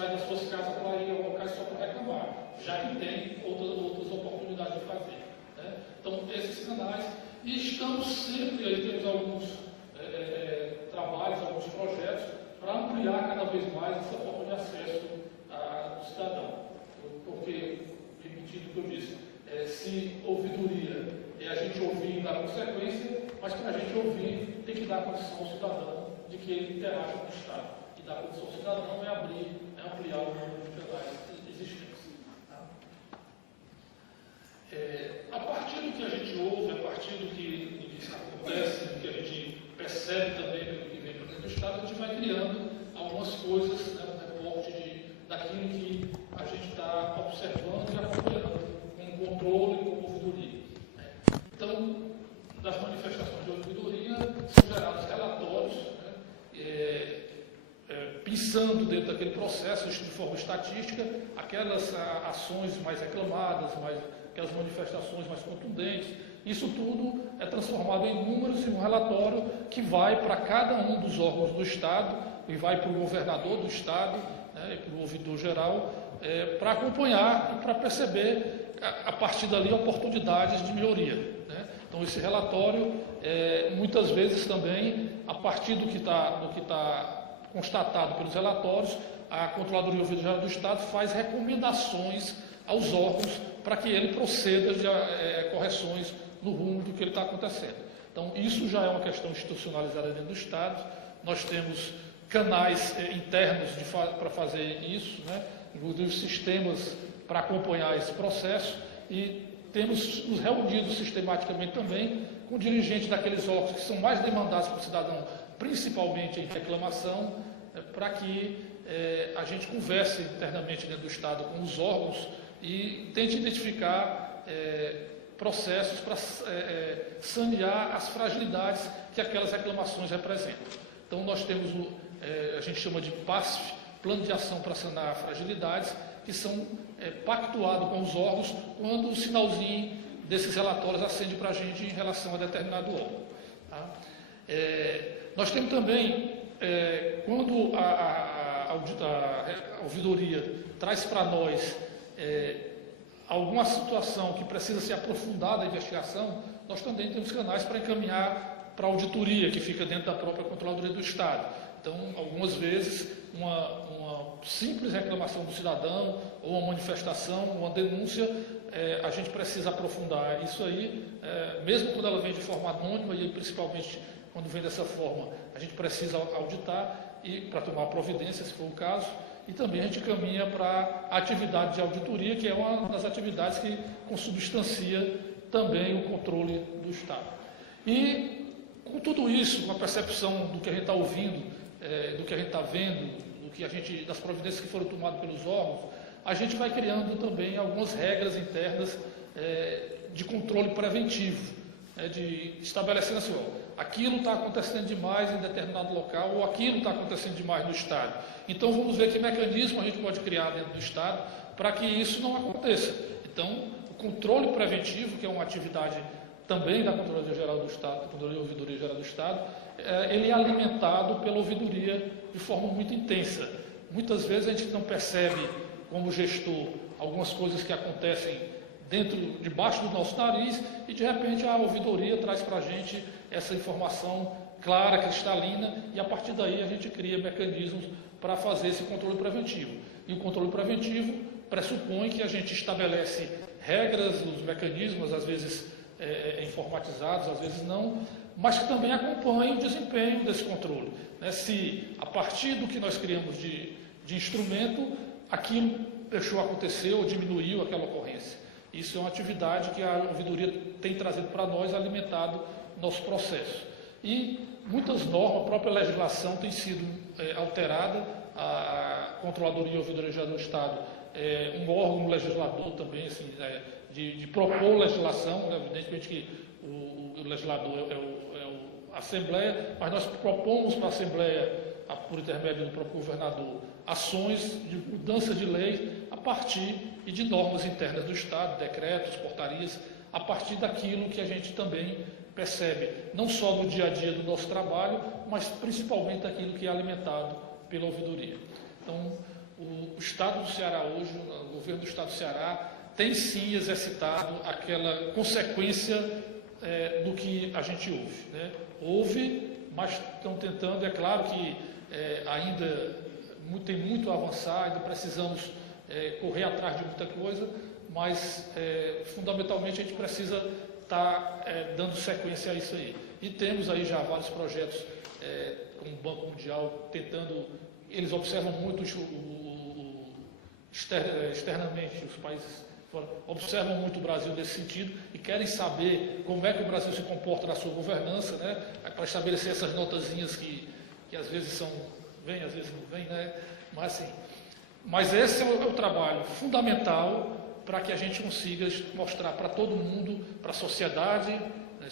sai das suas casas para ir ao local só para reclamar, já que tem outras oportunidades de fazer. Né? Então, esses canais, e estamos sempre, aí temos alguns trabalhos, alguns projetos, para ampliar cada vez mais essa forma de acesso do cidadão. Porque, repetindo o que eu disse, se ouvidoria é a gente ouvir e dar consequência, mas para a gente ouvir tem que dar condição ao cidadão de que ele interaja com o Estado. E dar condição ao cidadão é ampliar o número de canais existentes. Tá? A partir do que a gente ouve, a partir do que acontece, do que a gente percebe também pelo que vem para dentro do Estado, a gente vai criando algumas coisas, né, um reporte daquilo que a gente está observando e acompanhando, com controle e com ouvidoria. Né? Então, das manifestações de ouvidoria, são gerados relatórios, né, pensando dentro daquele processo de forma estatística, aquelas ações mais reclamadas, aquelas manifestações mais contundentes. Isso tudo é transformado em números e um relatório que vai para cada um dos órgãos do Estado e vai para o governador do Estado, né, e para o ouvidor geral, para acompanhar e para perceber, a partir dali, oportunidades de melhoria. Né? Então, esse relatório, muitas vezes também, a partir do que está constatado pelos relatórios, a Controladoria e Ouvidoria Geral do Estado faz recomendações aos órgãos para que ele proceda de correções no rumo do que ele está acontecendo. Então, isso já é uma questão institucionalizada dentro do Estado. Nós temos canais internos para fazer isso, né? Inclusive sistemas para acompanhar esse processo, e temos nos reunido sistematicamente também com dirigentes daqueles órgãos que são mais demandados pelo cidadão, principalmente em reclamação, para que a gente converse internamente dentro do Estado com os órgãos e tente identificar processos para sanear as fragilidades que aquelas reclamações representam. Então, nós temos a gente chama de PASF, Plano de Ação para Sanar Fragilidades, que são pactuados com os órgãos quando o sinalzinho desses relatórios acende para a gente em relação a determinado órgão. Tá? Nós temos também, quando a ouvidoria traz para nós alguma situação que precisa ser aprofundada a investigação, nós também temos canais para encaminhar para a auditoria, que fica dentro da própria Controladoria do Estado. Então, algumas vezes, uma simples reclamação do cidadão, ou uma manifestação, uma denúncia, a gente precisa aprofundar isso aí, mesmo quando ela vem de forma anônima, e principalmente quando vem dessa forma, a gente precisa auditar e para tomar providência, se for o caso, e também a gente caminha para a atividade de auditoria, que é uma das atividades que consubstancia também o controle do Estado. E, com tudo isso, com a percepção do que a gente está ouvindo, do que a gente está vendo, das providências que foram tomadas pelos órgãos, a gente vai criando também algumas regras internas de controle preventivo, de estabelecendo assim, aquilo está acontecendo demais em determinado local, ou aquilo está acontecendo demais no Estado. Então, vamos ver que mecanismo a gente pode criar dentro do Estado para que isso não aconteça. Então, o controle preventivo, que é uma atividade também da Controladoria Geral do Estado, da Controladoria e Ouvidoria Geral do Estado, ele é alimentado pela ouvidoria de forma muito intensa. Muitas vezes a gente não percebe, como gestor, algumas coisas que acontecem debaixo do nosso nariz, e de repente a ouvidoria traz para a gente essa informação clara, cristalina, e a partir daí a gente cria mecanismos para fazer esse controle preventivo. E o controle preventivo pressupõe que a gente estabelece regras, os mecanismos, às vezes informatizados, às vezes não, mas que também acompanhe o desempenho desse controle. Né? Se, a partir do que nós criamos de instrumento, aquilo deixou acontecer ou diminuiu aquela ocorrência. Isso é uma atividade que a ouvidoria tem trazido para nós, alimentado nosso processo. E muitas normas, a própria legislação tem sido alterada, a Controladoria e Ouvidoria Geral do Estado um órgão legislador também, assim, de propor legislação, né? Evidentemente que o legislador a Assembleia, mas nós propomos para a Assembleia, por intermédio do próprio governador, ações de mudança de lei a partir de normas internas do Estado, decretos, portarias, a partir daquilo que a gente também percebe, não só no dia a dia do nosso trabalho, mas principalmente daquilo que é alimentado pela ouvidoria. Então, Estado do Ceará hoje, o governo do Estado do Ceará, tem sim exercitado aquela consequência do que a gente ouve, né? Ouve, mas estão tentando, é claro que ainda tem muito a avançar, ainda precisamos correr atrás de muita coisa, mas fundamentalmente a gente precisa estar dando sequência a isso aí. E temos aí já vários projetos como o Banco Mundial tentando, eles observam muito externamente os países, observam muito o Brasil nesse sentido e querem saber como é que o Brasil se comporta na sua governança, né, para estabelecer essas notazinhas que às vezes vêm, às vezes não vêm, né, mas esse é o trabalho fundamental para que a gente consiga mostrar para todo mundo, para a sociedade, né,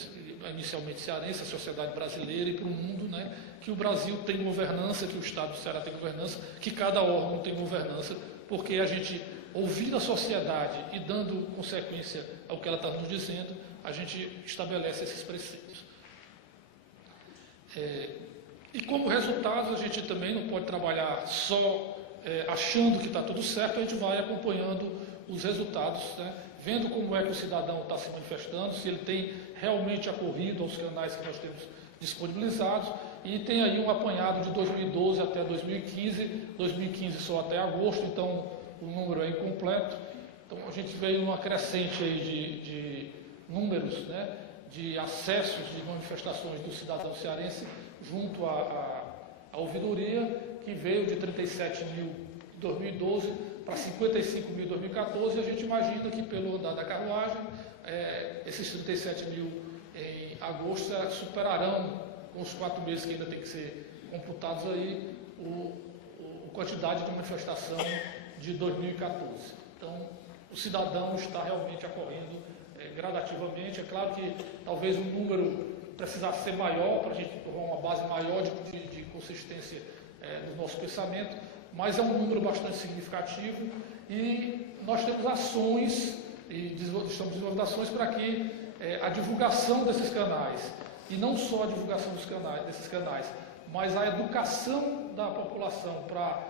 inicialmente cearense, a sociedade brasileira e para o mundo, né, que o Brasil tem governança, que o Estado do Ceará tem governança, que cada órgão tem governança, porque a gente, ouvindo a sociedade e dando consequência ao que ela está nos dizendo, a gente estabelece esses preceitos. E como resultado, a gente também não pode trabalhar só achando que está tudo certo, a gente vai acompanhando os resultados, né? Vendo como é que o cidadão está se manifestando, se ele tem realmente acorrido aos canais que nós temos disponibilizados, e tem aí um apanhado de 2012 até 2015 só até agosto, então o número é incompleto. Então a gente veio numa crescente aí de números, né, de acessos de manifestações do cidadão cearense junto à ouvidoria, que veio de 37 mil em 2012 para 55 mil em 2014, e a gente imagina que pelo andar da carruagem, esses 37 mil em agosto superarão, com os 4 meses que ainda tem que ser computados aí, a quantidade de manifestação de 2014. Então, o cidadão está realmente acorrendo gradativamente. É claro que talvez o número precisasse ser maior, para a gente formar uma base maior de consistência no nosso pensamento, mas é um número bastante significativo e nós temos ações, e estamos desenvolvendo ações para que a divulgação desses canais, e não só a divulgação desses canais, mas a educação da população para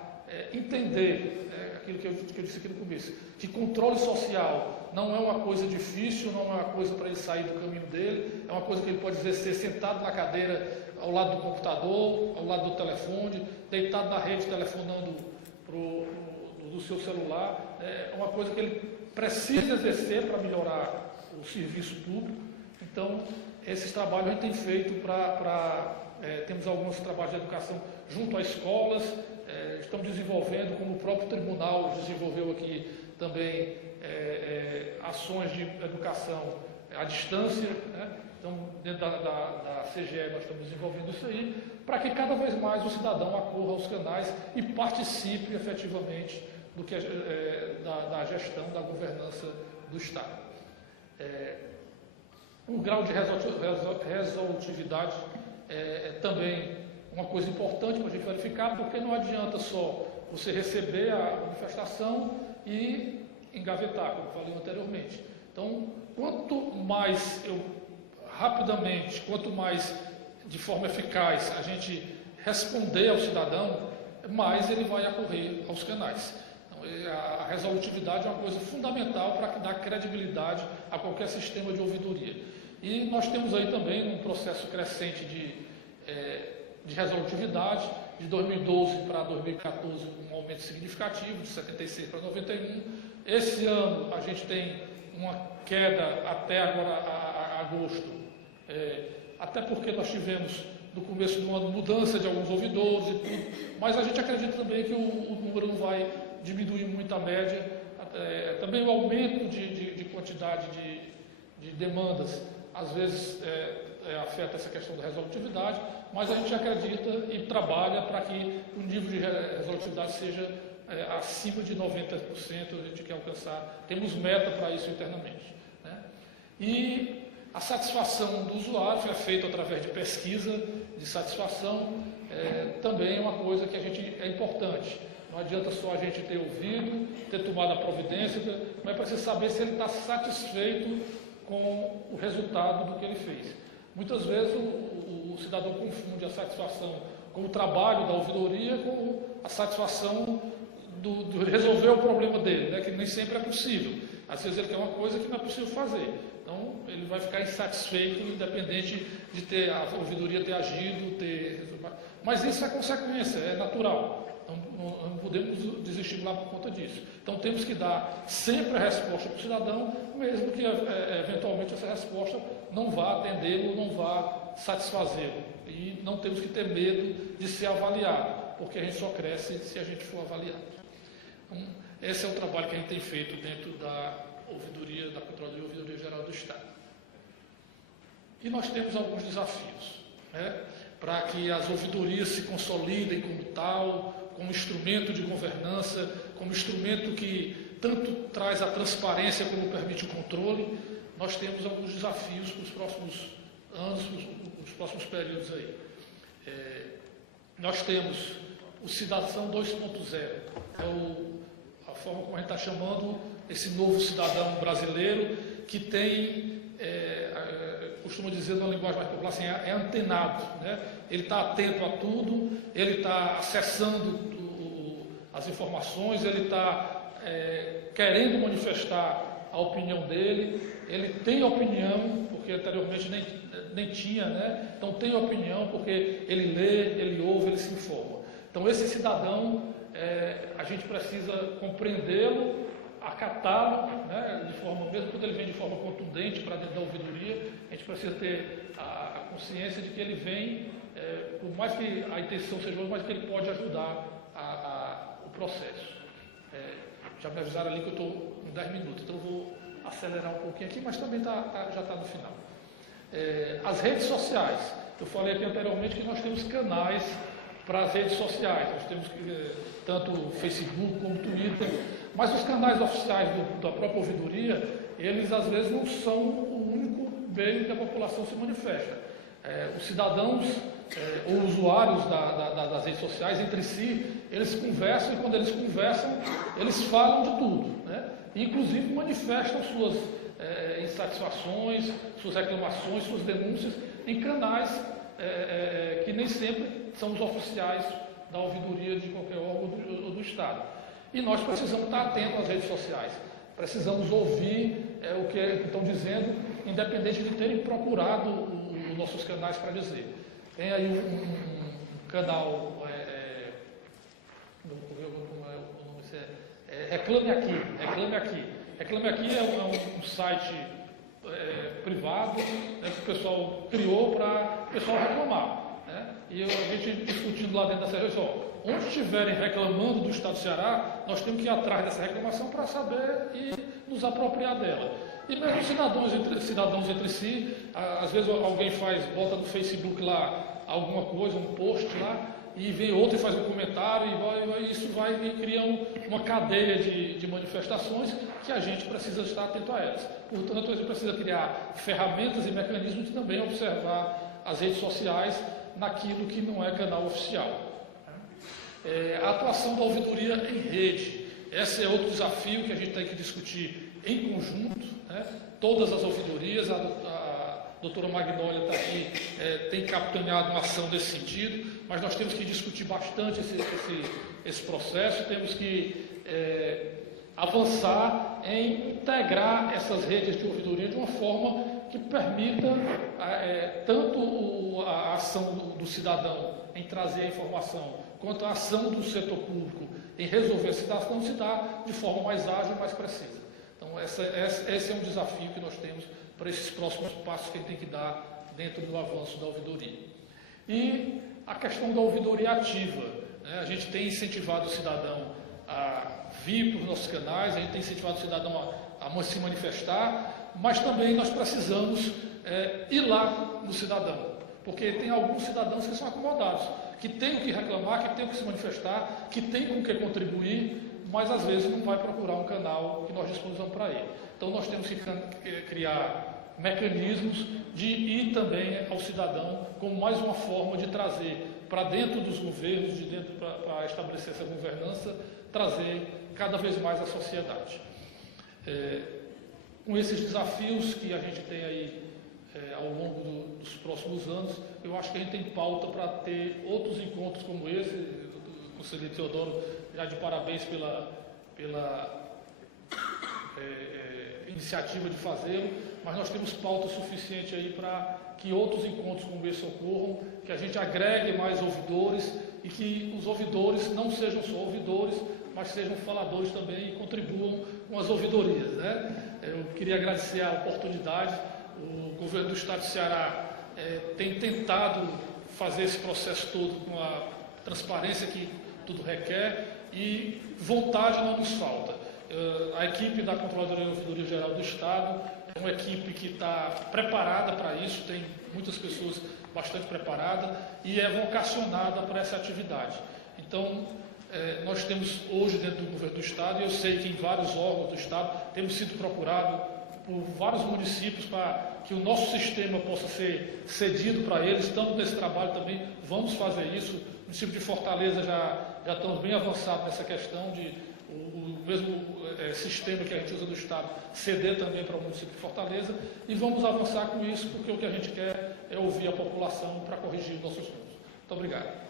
entender aquilo que eu disse aqui no começo, que controle social não é uma coisa difícil, não é uma coisa para ele sair do caminho dele, é uma coisa que ele pode exercer sentado na cadeira, ao lado do computador, ao lado do telefone, deitado na rede, telefonando do seu celular. É uma coisa que ele precisa exercer para melhorar o serviço público. Então, esses trabalhos a gente tem feito temos alguns trabalhos de educação junto às escolas, estamos desenvolvendo, como o próprio tribunal desenvolveu aqui também, ações de educação à distância, né? Então, dentro da CGE nós estamos desenvolvendo isso aí, para que cada vez mais o cidadão acorra aos canais e participe efetivamente da gestão, da governança do Estado. O grau de resolutividade é também uma coisa importante para a gente verificar, porque não adianta só você receber a manifestação e engavetar, como falei anteriormente. Então, quanto mais rapidamente, quanto mais de forma eficaz a gente responder ao cidadão, mais ele vai acorrer aos canais. Então, a resolutividade é uma coisa fundamental para dar credibilidade a qualquer sistema de ouvidoria. E nós temos aí também um processo crescente de resolutividade, de 2012 para 2014 um aumento significativo, de 76 para 91. Esse ano a gente tem uma queda até agora, agosto, até porque nós tivemos no começo do ano mudança de alguns ouvidores e tudo, mas a gente acredita também que o número não vai diminuir muito a média, também o aumento de quantidade de demandas, às vezes afeta essa questão da resolutividade, mas a gente acredita e trabalha para que o nível de resolutividade seja acima de 90%, a gente quer alcançar, temos meta para isso internamente, né? E a satisfação do usuário é feita através de pesquisa de satisfação, também é uma coisa que é importante. Não adianta só a gente ter ouvido, ter tomado a providência, mas é preciso saber se ele está satisfeito com o resultado do que ele fez. Muitas vezes o cidadão confunde a satisfação com o trabalho da ouvidoria com a satisfação de resolver o problema dele, né, que nem sempre é possível. Às vezes ele quer uma coisa que não é possível fazer. Então, ele vai ficar insatisfeito, independente de ter a ouvidoria ter agido, mas isso é consequência, é natural. Não podemos desestimular por conta disso. Então, temos que dar sempre a resposta para o cidadão, mesmo que eventualmente essa resposta não vá atendê-lo, não vá satisfazê-lo. E não temos que ter medo de ser avaliado, porque a gente só cresce se a gente for avaliado. Então, esse é o trabalho que a gente tem feito dentro da ouvidoria, da Controladoria e Ouvidoria Geral do Estado. E nós temos alguns desafios, né, para que as ouvidorias se consolidem como tal, como instrumento de governança, como instrumento que tanto traz a transparência como permite o controle. Nós temos alguns desafios para os próximos anos, os próximos períodos aí. Nós temos o Cidadão 2.0, a forma como a gente está chamando esse novo cidadão brasileiro, que tem, costumo dizer numa linguagem mais popular assim, é antenado, né? Ele está atento a tudo, ele está acessando as informações, ele está querendo manifestar a opinião dele, ele tem opinião, porque anteriormente nem tinha, né? Então tem opinião porque ele lê, ele ouve, ele se informa. Então esse cidadão, a gente precisa compreendê-lo, acatá-lo, né, de forma, mesmo quando ele vem de forma contundente para dentro da ouvidoria, a gente precisa ter a consciência de que ele vem, por mais que a intenção seja outra, mas que ele pode ajudar o processo. Já me avisaram ali que eu estou em 10 minutos, então eu vou acelerar um pouquinho aqui, mas também já está no final. As redes sociais, eu falei aqui anteriormente que nós temos canais para as redes sociais, nós temos tanto o Facebook como o Twitter, mas os canais oficiais da própria ouvidoria, eles às vezes não são o único meio que a população se manifesta. Os cidadãos ou usuários das redes sociais entre si, eles conversam, e quando eles conversam, eles falam de tudo, né? E, inclusive manifestam suas insatisfações, suas reclamações, suas denúncias em canais que nem sempre são os oficiais da ouvidoria de qualquer órgão do Estado. E nós precisamos estar atentos às redes sociais, precisamos ouvir o que estão dizendo, independente de terem procurado os nossos canais para dizer. Tem aí um canal, Reclame Aqui. Reclame Aqui é um site privado, né, que o pessoal criou para o pessoal reclamar, né? E a gente discutindo lá dentro da sessão, onde estiverem reclamando do Estado do Ceará, nós temos que ir atrás dessa reclamação para saber e nos apropriar dela. E mesmo cidadãos entre si, às vezes alguém bota no Facebook lá alguma coisa, um post lá, e vem outro e faz um comentário, e isso vai e cria uma cadeia de manifestações que a gente precisa estar atento a elas. Portanto, a gente precisa criar ferramentas e mecanismos de também observar as redes sociais naquilo que não é canal oficial. A atuação da ouvidoria em rede, esse é outro desafio que a gente tem que discutir em conjunto, né? Todas as ouvidorias, a doutora Magnólia está aqui, tem capitaneado uma ação nesse sentido, mas nós temos que discutir bastante esse processo, temos que avançar em integrar essas redes de ouvidoria de uma forma que permita tanto a ação do cidadão em trazer a informação, quanto a ação do setor público em resolver a situação se dá de forma mais ágil e mais precisa. Então, esse é um desafio que nós temos para esses próximos passos que a gente tem que dar dentro do avanço da ouvidoria. E a questão da ouvidoria ativa, né? A gente tem incentivado o cidadão a vir para os nossos canais, a gente tem incentivado o cidadão a se manifestar, mas também nós precisamos ir lá no cidadão, porque tem alguns cidadãos que são acomodados, que têm o que reclamar, que têm o que se manifestar, que têm com o que contribuir, mas às vezes não vai procurar um canal que nós disponibilizamos para ele. Então nós temos que criar mecanismos de ir também ao cidadão como mais uma forma de trazer para dentro dos governos, para estabelecer essa governança, trazer cada vez mais a sociedade. Com esses desafios que a gente tem aí ao longo dos próximos anos, eu acho que a gente tem pauta para ter outros encontros como esse. O conselheiro Teodoro já de parabéns pela iniciativa de fazê-lo, mas nós temos pauta suficiente aí para que outros encontros como esse ocorram, que a gente agregue mais ouvidores e que os ouvidores não sejam só ouvidores, mas sejam faladores também e contribuam com as ouvidorias, né? Eu queria agradecer a oportunidade. O governo do Estado do Ceará tem tentado fazer esse processo todo com a transparência que tudo requer e vontade não nos falta. A equipe da Controladoria e Ouvidoria Geral do Estado é uma equipe que está preparada para isso, tem muitas pessoas bastante preparadas e é vocacionada para essa atividade. Então, nós temos hoje dentro do governo do Estado, e eu sei que em vários órgãos do Estado, temos sido procurados por vários municípios para que o nosso sistema possa ser cedido para eles. Estamos nesse trabalho também, vamos fazer isso. O município de Fortaleza já estamos bem avançados nessa questão de o mesmo sistema que a gente usa no Estado ceder também para o município de Fortaleza, e vamos avançar com isso, porque o que a gente quer é ouvir a população para corrigir os nossos erros. Muito obrigado.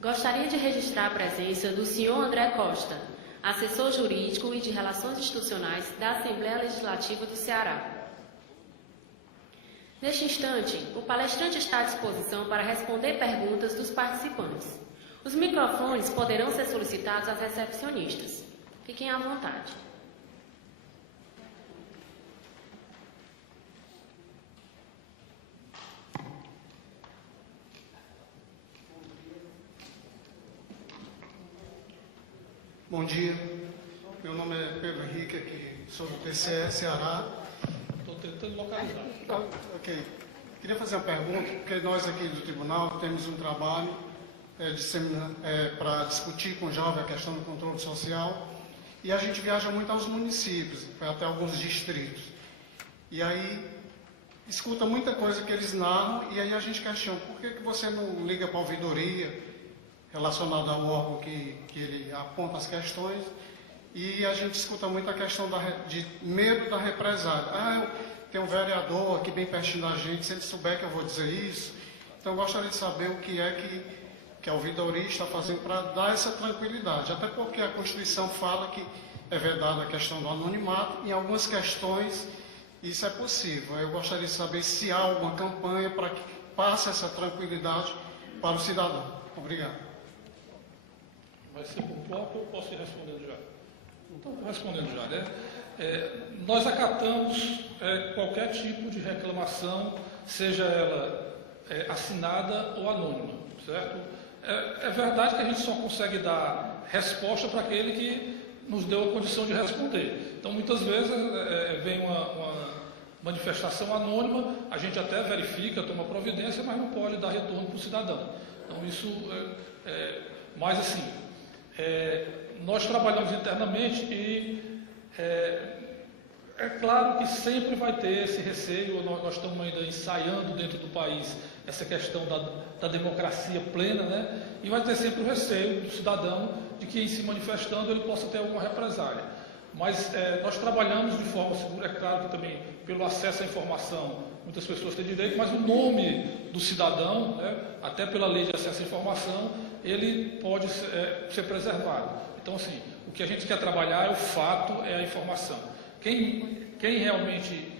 Gostaria de registrar a presença do senhor André Costa, assessor jurídico e de Relações Institucionais da Assembleia Legislativa do Ceará. Neste instante, o palestrante está à disposição para responder perguntas dos participantes. Os microfones poderão ser solicitados às recepcionistas. Fiquem à vontade. Bom dia, meu nome é Pedro Henrique, aqui sou do TCE Ceará. Estou tentando localizar. Ok. Queria fazer uma pergunta, porque nós aqui do tribunal temos um trabalho para discutir com o jovem a questão do controle social, e a gente viaja muito aos municípios, até alguns distritos. E aí escuta muita coisa que eles narram, e aí a gente questiona, por que você não liga para a ouvidoria relacionado ao órgão que ele aponta as questões, e a gente escuta muito a questão de medo da represália. Tem um vereador aqui bem pertinho da gente, se ele souber que eu vou dizer isso. Então eu gostaria de saber o que é que a ouvidoria está fazendo para dar essa tranquilidade, até porque a Constituição fala que é vedada a questão do anonimato, em algumas questões isso é possível. Eu gostaria de saber se há alguma campanha para que passe essa tranquilidade para o cidadão. Obrigado. Vai ser por bloco ou posso ir respondendo já? Então, vou respondendo já, né? Nós acatamos qualquer tipo de reclamação, seja ela assinada ou anônima, certo? É verdade que a gente só consegue dar resposta para aquele que nos deu a condição de responder. Então, muitas vezes vem uma manifestação anônima, a gente até verifica, toma providência, mas não pode dar retorno para o cidadão. Então, isso mas assim, nós trabalhamos internamente e é claro que sempre vai ter esse receio. Nós estamos ainda ensaiando dentro do país essa questão da democracia plena, né? E vai ter sempre o receio do cidadão de que, em se manifestando, ele possa ter alguma represália. Mas nós trabalhamos de forma segura. É claro que também, pelo acesso à informação, muitas pessoas têm direito, mas o nome do cidadão, né, até pela lei de acesso à informação, ele pode ser preservado. Então, assim, o que a gente quer trabalhar é o fato, é a informação. Quem realmente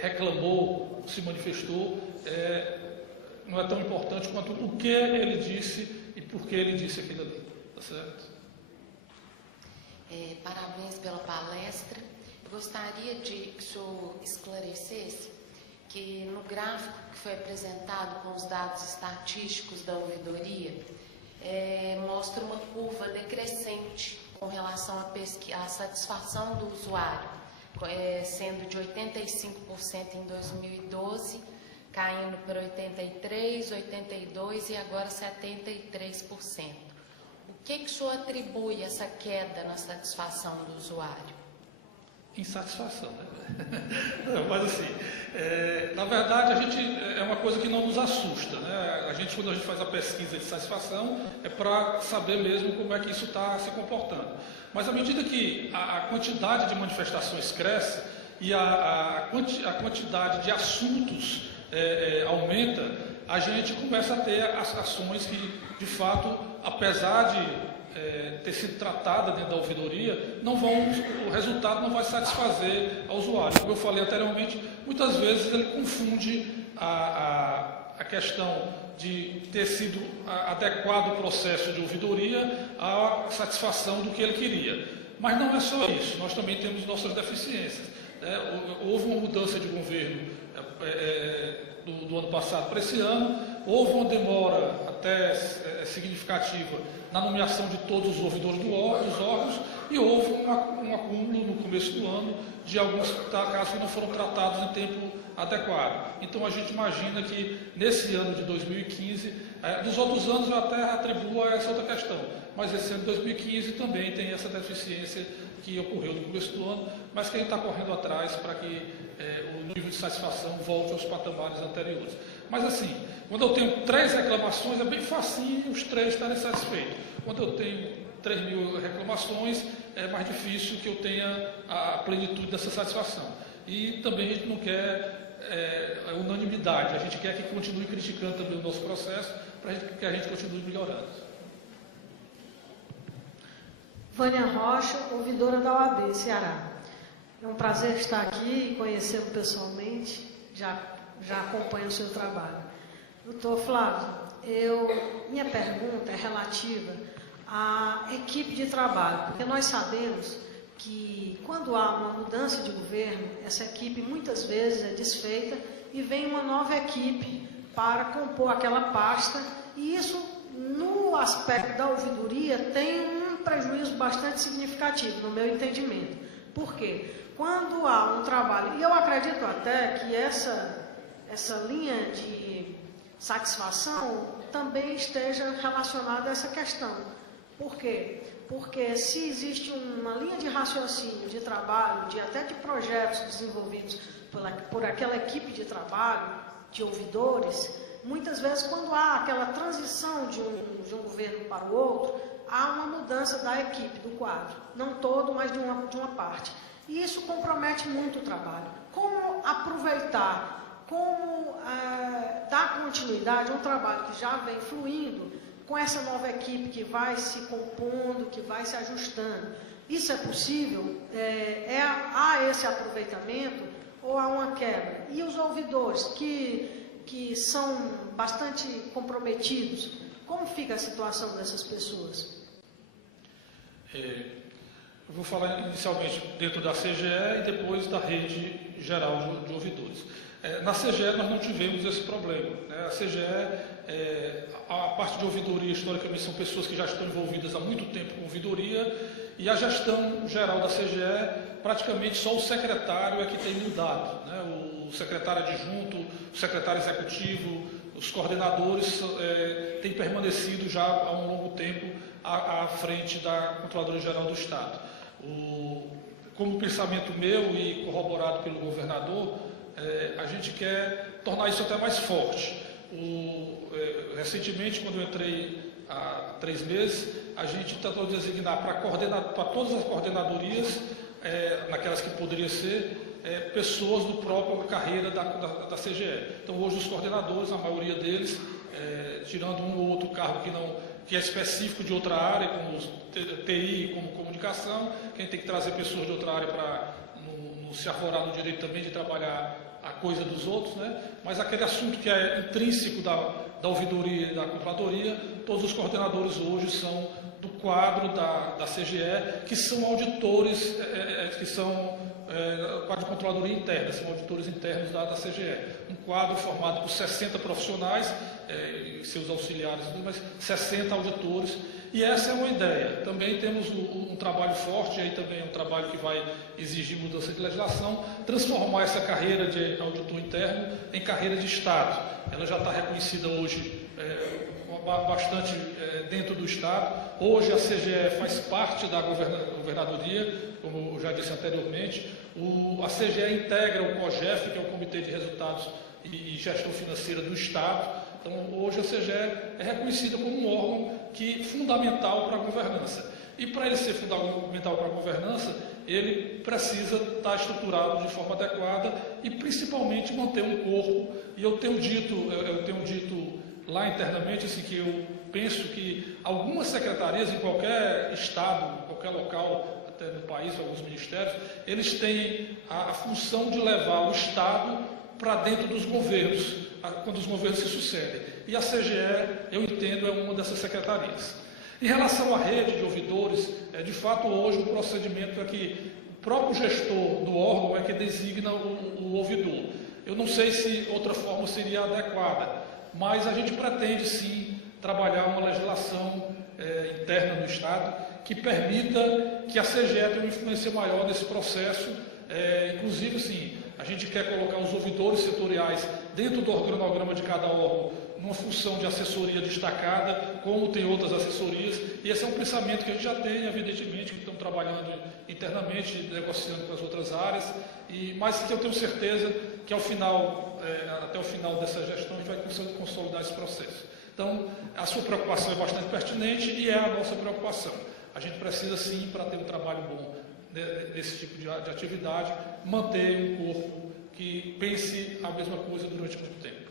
reclamou, se manifestou, não é tão importante quanto o que ele disse e por que ele disse aquilo ali. Tá certo? Parabéns pela palestra. Eu gostaria que o senhor esclarecesse que no gráfico que foi apresentado com os dados estatísticos da ouvidoria, mostra uma curva decrescente com relação à satisfação do usuário, sendo de 85% em 2012, caindo para 83%, 82% e agora 73%. O que o senhor atribui essa queda na satisfação do usuário? Insatisfação, né? Não, mas assim, na verdade, a gente é uma coisa que não nos assusta, né? Quando a gente faz a pesquisa de satisfação, é para saber mesmo como é que isso está se comportando. Mas à medida que a quantidade de manifestações cresce e a quantidade de assuntos aumenta, a gente começa a ter ações que, de fato, apesar de ter sido tratada dentro da ouvidoria, o resultado não vai satisfazer ao usuário. Como eu falei anteriormente, muitas vezes ele confunde a questão de ter sido adequado o processo de ouvidoria à satisfação do que ele queria. Mas não é só isso, nós também temos nossas deficiências. Houve uma mudança de governo do ano passado para esse ano, houve uma demora até significativa na nomeação de todos os ouvidores dos órgãos e houve um acúmulo no começo do ano de alguns casos que não foram tratados em tempo adequado. Então a gente imagina que nesse ano de 2015, dos outros anos eu até atribuo a essa outra questão, mas esse ano de 2015 também tem essa deficiência que ocorreu no começo do ano, mas que a gente está correndo atrás para que o nível de satisfação volte aos patamares anteriores. Mas assim, quando eu tenho 3 reclamações, é bem facinho os 3 estarem satisfeitos. Quando eu tenho 3.000 reclamações, é mais difícil que eu tenha a plenitude dessa satisfação. E também a gente não quer unanimidade, a gente quer que continue criticando também o nosso processo, para que a gente continue melhorando. Vânia Rocha, ouvidora da OAB, Ceará. É um prazer estar aqui e conhecê-lo pessoalmente, já acompanho o seu trabalho. Doutor Flávio, minha pergunta é relativa à equipe de trabalho, porque nós sabemos que quando há uma mudança de governo, essa equipe muitas vezes é desfeita e vem uma nova equipe para compor aquela pasta, e isso, no aspecto da ouvidoria, tem um prejuízo bastante significativo, no meu entendimento. Por quê? Quando há um trabalho, e eu acredito até que essa linha de satisfação também esteja relacionada a essa questão. Por quê? Porque se existe uma linha de raciocínio, de trabalho, até de projetos desenvolvidos por aquela equipe de trabalho, de ouvidores, muitas vezes quando há aquela transição de um governo para o outro, há uma mudança da equipe, do quadro. Não todo, mas de uma parte. E isso compromete muito o trabalho. Como aproveitar, como dar continuidade a um trabalho que já vem fluindo com essa nova equipe que vai se compondo, que vai se ajustando. Isso é possível? Há esse aproveitamento ou há uma quebra? E os ouvidores que são bastante comprometidos, como fica a situação dessas pessoas? Eu vou falar inicialmente dentro da CGE e depois da rede geral de ouvidores. Na CGE nós não tivemos esse problema, né? A CGE, a parte de ouvidoria, historicamente, são pessoas que já estão envolvidas há muito tempo com ouvidoria, e a gestão geral da CGE, praticamente só o secretário é que tem mudado, né? O secretário adjunto, o secretário executivo, os coordenadores têm permanecido já há um longo tempo à frente da Controladoria Geral do Estado. Como pensamento meu e corroborado pelo governador, a gente quer tornar isso até mais forte. Recentemente, quando eu entrei há 3 meses, a gente tentou designar para todas as coordenadorias, naquelas que poderiam ser, pessoas do próprio carreira da CGE. Então, hoje, os coordenadores, a maioria deles, tirando um ou outro cargo que é específico de outra área, como TI, como comunicação, que a gente tem que trazer pessoas de outra área para não se arvorar no direito também de trabalhar a coisa dos outros, né? Mas aquele assunto que é intrínseco da ouvidoria e da controladoria, todos os coordenadores hoje são do quadro da CGE, que são auditores, que são quadro de controladoria interna, são auditores internos da CGE. Um quadro formado por 60 profissionais, seus auxiliares, mas 60 auditores, e essa é uma ideia. Também temos um trabalho forte, aí também é um trabalho que vai exigir mudança de legislação, transformar essa carreira de auditor interno em carreira de Estado. Ela já está reconhecida hoje bastante dentro do Estado. Hoje a CGE faz parte da governadoria, como eu já disse anteriormente, a CGE integra o COGEF, que é o Comitê de Resultados e Gestão Financeira do Estado. Então, hoje a CGE é reconhecida como um órgão fundamental para a governança. E para ele ser fundamental para a governança, ele precisa estar estruturado de forma adequada e principalmente manter um corpo. E eu tenho dito lá internamente assim, que eu penso que algumas secretarias em qualquer estado, qualquer local, até no país, alguns ministérios, eles têm a função de levar o Estado para dentro dos governos, quando os governos se sucedem. E a CGE, eu entendo, é uma dessas secretarias. Em relação à rede de ouvidores, de fato hoje o procedimento é que o próprio gestor do órgão é que designa o ouvidor. Eu não sei se outra forma seria adequada, mas a gente pretende sim trabalhar uma legislação interna no Estado que permita que a CGE tenha uma influência maior nesse processo. Inclusive, sim, a gente quer colocar os ouvidores setoriais dentro do organograma de cada órgão, numa função de assessoria destacada, como tem outras assessorias, e esse é um pensamento que a gente já tem, evidentemente, que estamos trabalhando internamente, negociando com as outras áreas, mas que eu tenho certeza que ao final, até o final dessa gestão, a gente vai conseguir consolidar esse processo. Então, a sua preocupação é bastante pertinente e é a nossa preocupação. A gente precisa, sim, para ter um trabalho bom nesse tipo de atividade, manter um corpo que pense a mesma coisa durante muito tempo.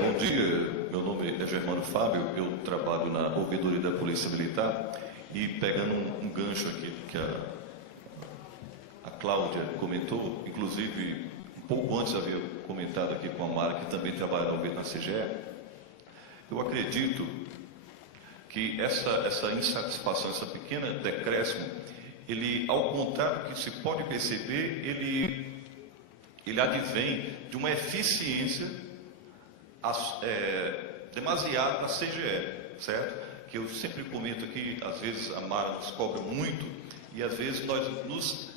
Bom dia, meu nome é Germano Fábio, eu trabalho na Ouvidoria da Polícia Militar e pegando um gancho aqui que a Cláudia comentou, inclusive um pouco antes havia comentado aqui com a Mara, que também trabalha na CGE, eu acredito que essa insatisfação, essa pequena decréscimo, ele, ao contrário do que se pode perceber, ele advém de uma eficiência demasiado na CGE, certo? Que eu sempre comento aqui, às vezes a Mara nos cobra muito e às vezes nós nos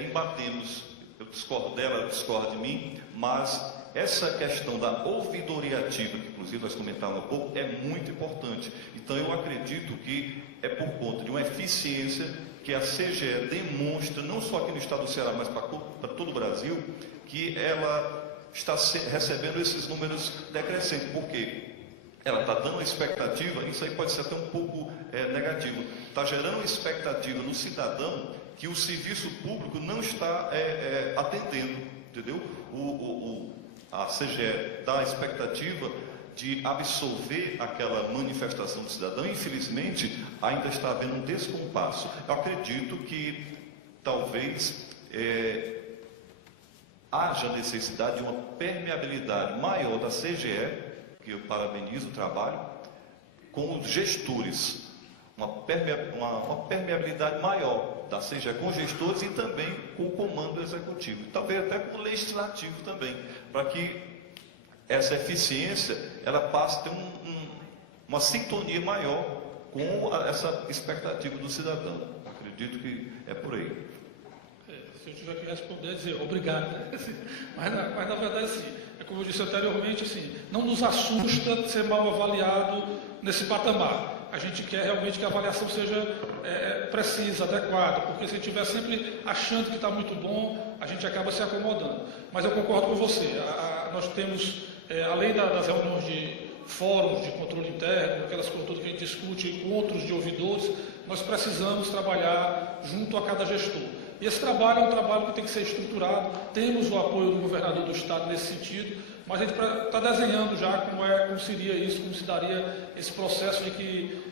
embatemos, eu discordo dela, ela discorda de mim, mas essa questão da ouvidoria ativa, que inclusive nós comentávamos há pouco, é muito importante. Então eu acredito que é por conta de uma eficiência que a CGE demonstra, não só aqui no estado do Ceará, mas para todo o Brasil, que ela está recebendo esses números decrescentes, porque ela está dando uma expectativa, isso aí pode ser até um pouco negativo, está gerando uma expectativa no cidadão que o serviço público não está atendendo, entendeu? A CGE dá a expectativa de absorver aquela manifestação do cidadão, infelizmente ainda está havendo um descompasso. Eu acredito que talvez haja necessidade de uma permeabilidade maior da CGE, que eu parabenizo o trabalho, com os gestores, uma permeabilidade maior da CGE com os gestores e também com o comando executivo, talvez até com o legislativo também, para que essa eficiência ela passe a ter uma sintonia maior com essa expectativa do cidadão. Acredito que é por aí. Se eu tiver que responder, dizer obrigado. Mas na verdade, assim, como eu disse anteriormente, assim, não nos assusta ser mal avaliado nesse patamar. A gente quer realmente que a avaliação seja precisa, adequada, porque se a gente estiver sempre achando que está muito bom, a gente acaba se acomodando. Mas eu concordo com você. Nós temos, além das reuniões de fóruns de controle interno, aquelas coisas todas que a gente discute, encontros de ouvidores, nós precisamos trabalhar junto a cada gestor. E esse trabalho é um trabalho que tem que ser estruturado, temos o apoio do governador do Estado nesse sentido, mas a gente está desenhando já como seria isso, como se daria esse processo de que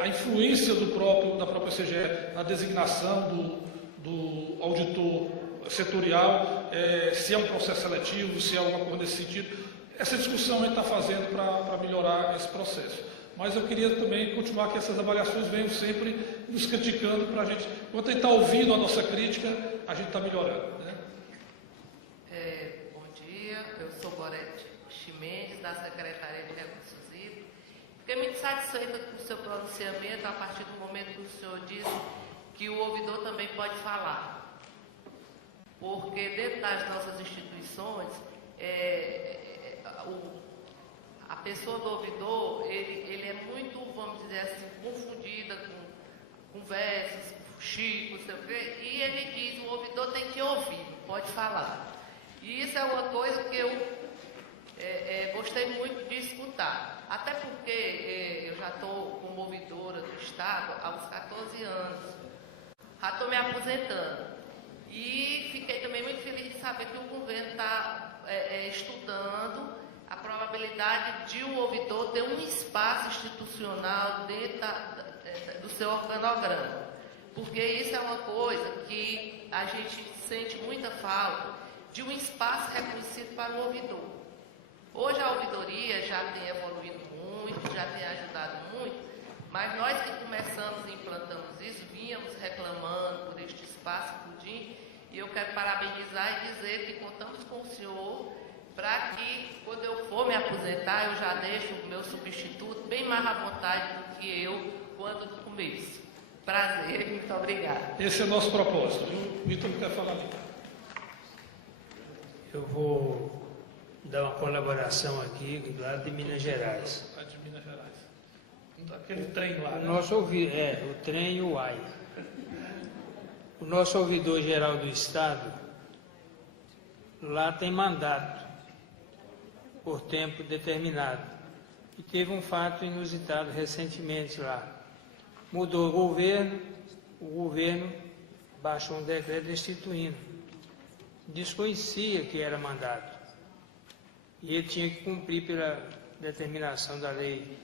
a influência da própria CGE na designação do auditor setorial, se é um processo seletivo, se é alguma coisa nesse sentido. Essa discussão a gente está fazendo para melhorar esse processo. Mas eu queria também continuar que essas avaliações venham sempre nos criticando para a gente, enquanto a gente está ouvindo a nossa crítica, a gente está melhorando. Né? Bom dia, eu sou Gorete Chimenez, da Secretaria de Recursos Hídricos. Fiquei muito satisfeita com o seu pronunciamento a partir do momento que o senhor disse que o ouvidor também pode falar. Porque dentro das nossas instituições, a pessoa do ouvidor, ele é conversas, Chico, não sei o quê, e ele diz, o ouvidor tem que ouvir, pode falar. E isso é uma coisa que eu gostei muito de escutar. Até porque eu já estou como ouvidora do Estado há uns 14 anos. Já estou me aposentando. E fiquei também muito feliz de saber que o governo está estudando a probabilidade de um ouvidor ter um espaço institucional dentro do seu organograma. Porque isso é uma coisa que a gente sente muita falta de um espaço reconhecido para o ouvidor. Hoje a ouvidoria já tem evoluído muito, já tem ajudado muito, mas nós que começamos e implantamos isso, vínhamos reclamando por este espaço pudim, e eu quero parabenizar e dizer que contamos com o senhor para que, quando eu for me aposentar, eu já deixo o meu substituto bem mais à vontade do que eu quando no começo. Prazer, muito obrigada. Esse é o nosso propósito. O Vitor quer falar ali. Eu vou dar uma colaboração aqui do lado de Minas Gerais. De Minas Gerais. Aquele trem lá, O né? nosso o trem e o AI. O nosso ouvidor geral do Estado, lá tem mandato por tempo determinado. E teve um fato inusitado recentemente lá. Mudou o governo baixou um decreto destituindo. Desconhecia que era mandato. E ele tinha que cumprir pela determinação da lei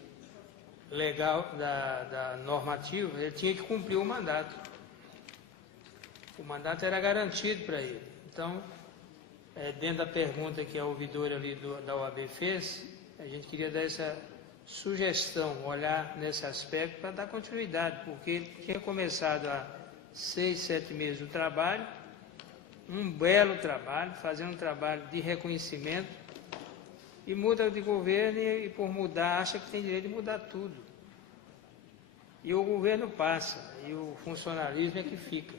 legal, da normativa, ele tinha que cumprir o mandato. O mandato era garantido para ele. Então, dentro da pergunta que a ouvidora ali da OAB fez, a gente queria dar essa sugestão, olhar nesse aspecto para dar continuidade, porque ele tinha começado há 6, 7 meses o trabalho, um belo trabalho, fazendo um trabalho de reconhecimento, e muda de governo e por mudar, acha que tem direito de mudar tudo. E o governo passa, e o funcionalismo é que fica.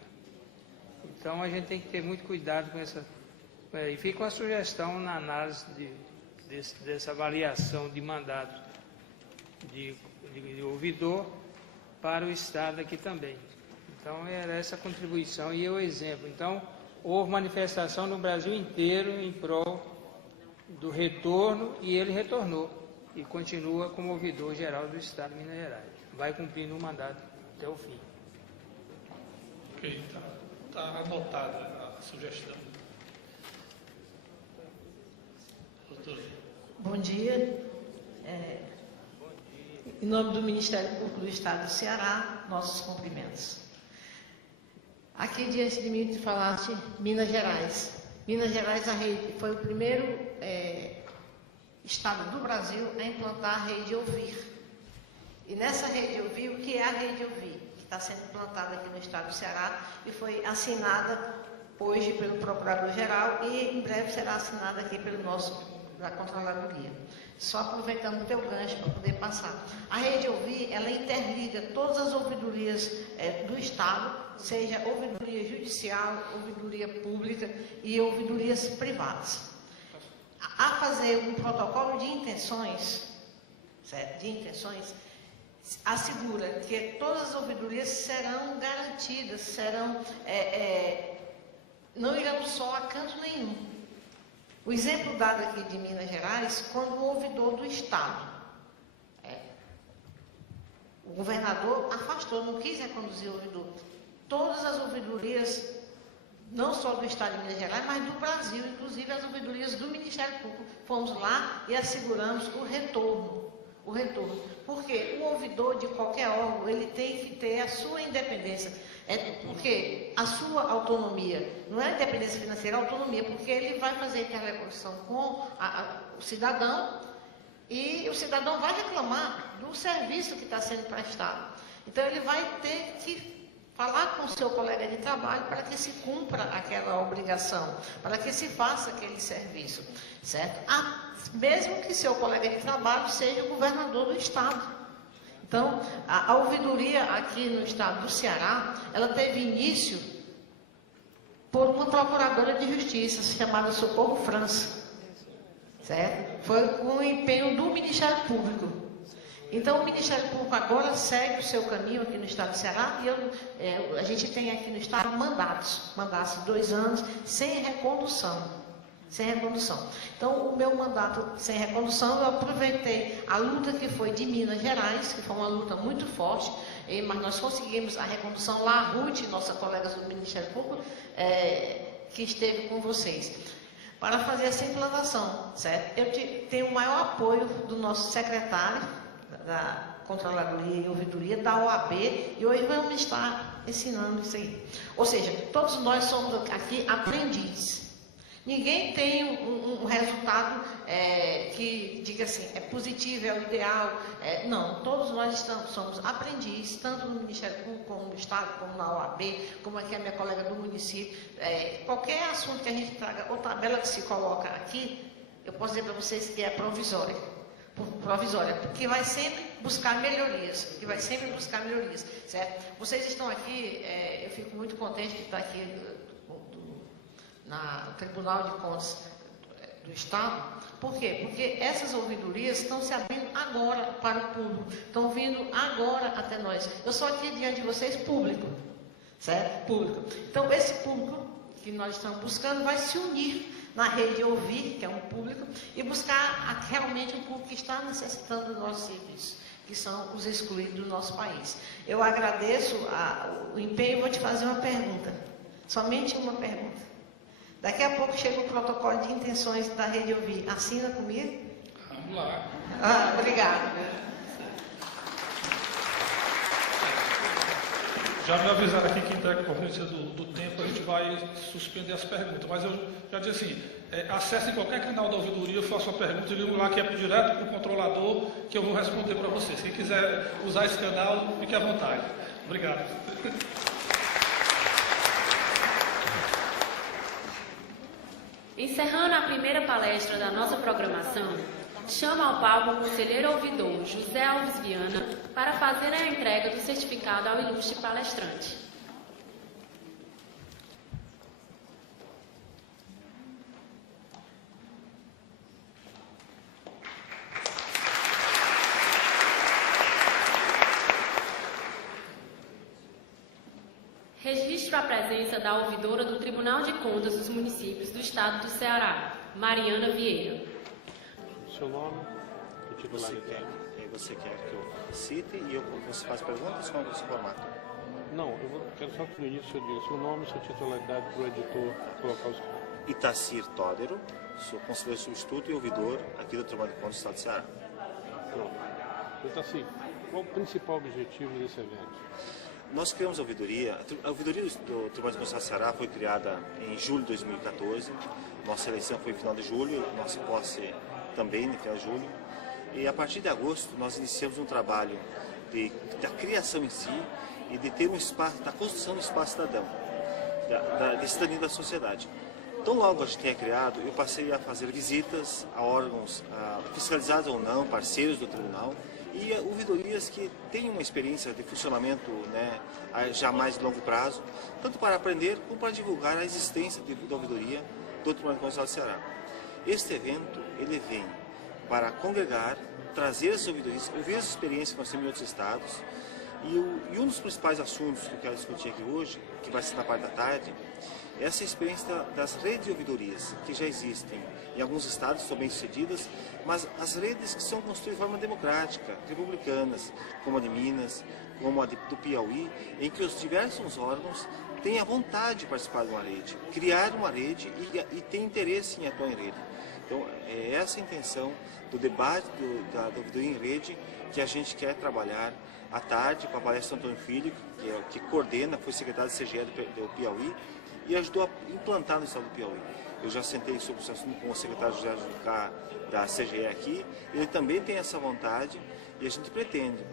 Então a gente tem que ter muito cuidado com essa... E fica uma sugestão na análise dessa avaliação de mandato de ouvidor para o Estado aqui também. Então era essa contribuição e o exemplo. Então houve manifestação no Brasil inteiro em prol do retorno e ele retornou e continua como ouvidor geral do Estado de Minas Gerais. Vai cumprindo o mandato até o fim. Ok, está anotada a sugestão. Doutor. Bom dia. Em nome do Ministério Público do Estado do Ceará, nossos cumprimentos. Aqui diante de mim te falaste Minas Gerais. Minas Gerais foi o primeiro estado do Brasil a implantar a rede Ouvir. E nessa rede Ouvir, o que é a rede Ouvir? Que está sendo implantada aqui no estado do Ceará e foi assinada hoje pelo Procurador-Geral e em breve será assinada aqui pelo da Controladoria. Só aproveitando o teu gancho para poder passar. A rede Ouvir, ela interliga todas as ouvidorias do Estado, seja ouvidoria judicial, ouvidoria pública e ouvidorias privadas. A fazer um protocolo de intenções, certo? De intenções, assegura que todas as ouvidorias serão garantidas, não irão só a canto nenhum. O exemplo dado aqui de Minas Gerais, quando o ouvidor do Estado, o governador afastou, não quis reconduzir o ouvidor. Todas as ouvidorias, não só do Estado de Minas Gerais, mas do Brasil, inclusive as ouvidorias do Ministério Público, fomos lá e asseguramos o retorno. Porque o ouvidor de qualquer órgão, ele tem que ter a sua independência. Porque a sua autonomia, não é independência financeira, é autonomia, porque ele vai fazer interlocução com o cidadão e o cidadão vai reclamar do serviço que está sendo prestado. Então, ele vai ter que falar com o seu colega de trabalho para que se cumpra aquela obrigação, para que se faça aquele serviço, certo? Mesmo que seu colega de trabalho seja o governador do Estado. Então, a ouvidoria aqui no estado do Ceará, ela teve início por uma procuradora de justiça chamada Socorro França, certo? Foi com o empenho do Ministério Público. Então, o Ministério Público agora segue o seu caminho aqui no Estado do Ceará e a gente tem aqui no Estado mandatos de 2 anos, sem recondução. Então, o meu mandato sem recondução, eu aproveitei a luta que foi de Minas Gerais, que foi uma luta muito forte, mas nós conseguimos a recondução lá, a Ruth, nossa colega do Ministério Público, que esteve com vocês, para fazer essa implantação, certo? Eu tenho o maior apoio do nosso secretário da Controladoria e Ouvidoria, da OAB, e hoje vamos estar ensinando isso aí. Ou seja, todos nós somos aqui aprendizes. Ninguém tem um resultado que diga assim, é positivo, é o ideal. Não, todos nós somos aprendizes, tanto no Ministério Público, como no Estado, como na OAB, como aqui a minha colega do município. Qualquer assunto que a gente traga, ou tabela que se coloca aqui, eu posso dizer para vocês que é provisória, porque vai sempre buscar melhorias, certo? Vocês estão aqui, eu fico muito contente de estar aqui no Tribunal de Contas do Estado. Por quê? Porque essas ouvidorias estão se abrindo agora para o público, estão vindo agora até nós. Eu sou aqui diante de vocês público, certo? Público. Então, esse público que nós estamos buscando vai se unir na rede Ouvir, que é um público, e buscar realmente um público que está necessitando do nosso serviço, que são os excluídos do nosso país. Eu agradeço o empenho e vou te fazer uma pergunta, somente uma pergunta. Daqui a pouco chega o protocolo de intenções da rede Ouvir. Assina comigo? Vamos lá. Obrigada. Já me avisaram aqui que em decorrência do tempo a gente vai suspender as perguntas, mas eu já disse assim, acessem qualquer canal da ouvidoria, façam uma pergunta e ligam lá que é direto para o controlador que eu vou responder para vocês. Quem quiser usar esse canal, fique à vontade. Obrigado. Encerrando a primeira palestra da nossa programação, chamo ao palco o conselheiro ouvidor José Alves Viana para fazer a entrega do certificado ao ilustre palestrante. Registro a presença da ouvidora do Tribunal de Contas dos Municípios do Estado do Ceará, Mariana Vieira. Seu nome e titularidade. Você quer que eu cite e você faz perguntas com esse formato? Não, quero só que no início eu diga seu nome e sua titularidade para o editor colocar os... Itacir Todero, sou conselheiro substituto e ouvidor aqui do Tribunal de Contas do Estado do Ceará. Pronto. Itacir, qual o principal objetivo desse evento? Nós criamos a ouvidoria. A ouvidoria do Tribunal de Contas do Ceará foi criada em julho de 2014. Nossa eleição foi no final de julho, nossa posse também no final de julho. E a partir de agosto nós iniciamos um trabalho da criação em si e de ter um espaço, da construção do espaço cidadão, de cidadania da sociedade. Então logo a gente tenha criado, eu passei a fazer visitas a órgãos fiscalizados ou não, parceiros do tribunal, e ouvidorias que têm uma experiência de funcionamento, né, já mais de longo prazo, tanto para aprender como para divulgar a existência da ouvidoria do Tribunal de Contas do Ceará. Este evento, ele vem para congregar, trazer as ouvidorias, ouvir as experiências que nós temos em outros estados, e um dos principais assuntos que eu quero discutir aqui hoje, que vai ser na parte da tarde, é essa experiência das redes de ouvidorias, que já existem em alguns estados, são bem-sucedidas, mas as redes que são construídas de forma democrática, republicanas, como a de Minas, como a do Piauí, em que os diversos órgãos têm a vontade de participar de uma rede, criar uma rede e têm interesse em atuar em rede. Então, é essa a intenção do debate da ouvidoria em rede que a gente quer trabalhar à tarde com a palestra do Antônio Filho, que coordena, foi secretário de CGE do Piauí, e ajudou a implantar no estado do Piauí. Eu já sentei sobre esse assunto com o secretário José da CGE aqui, ele também tem essa vontade e a gente pretende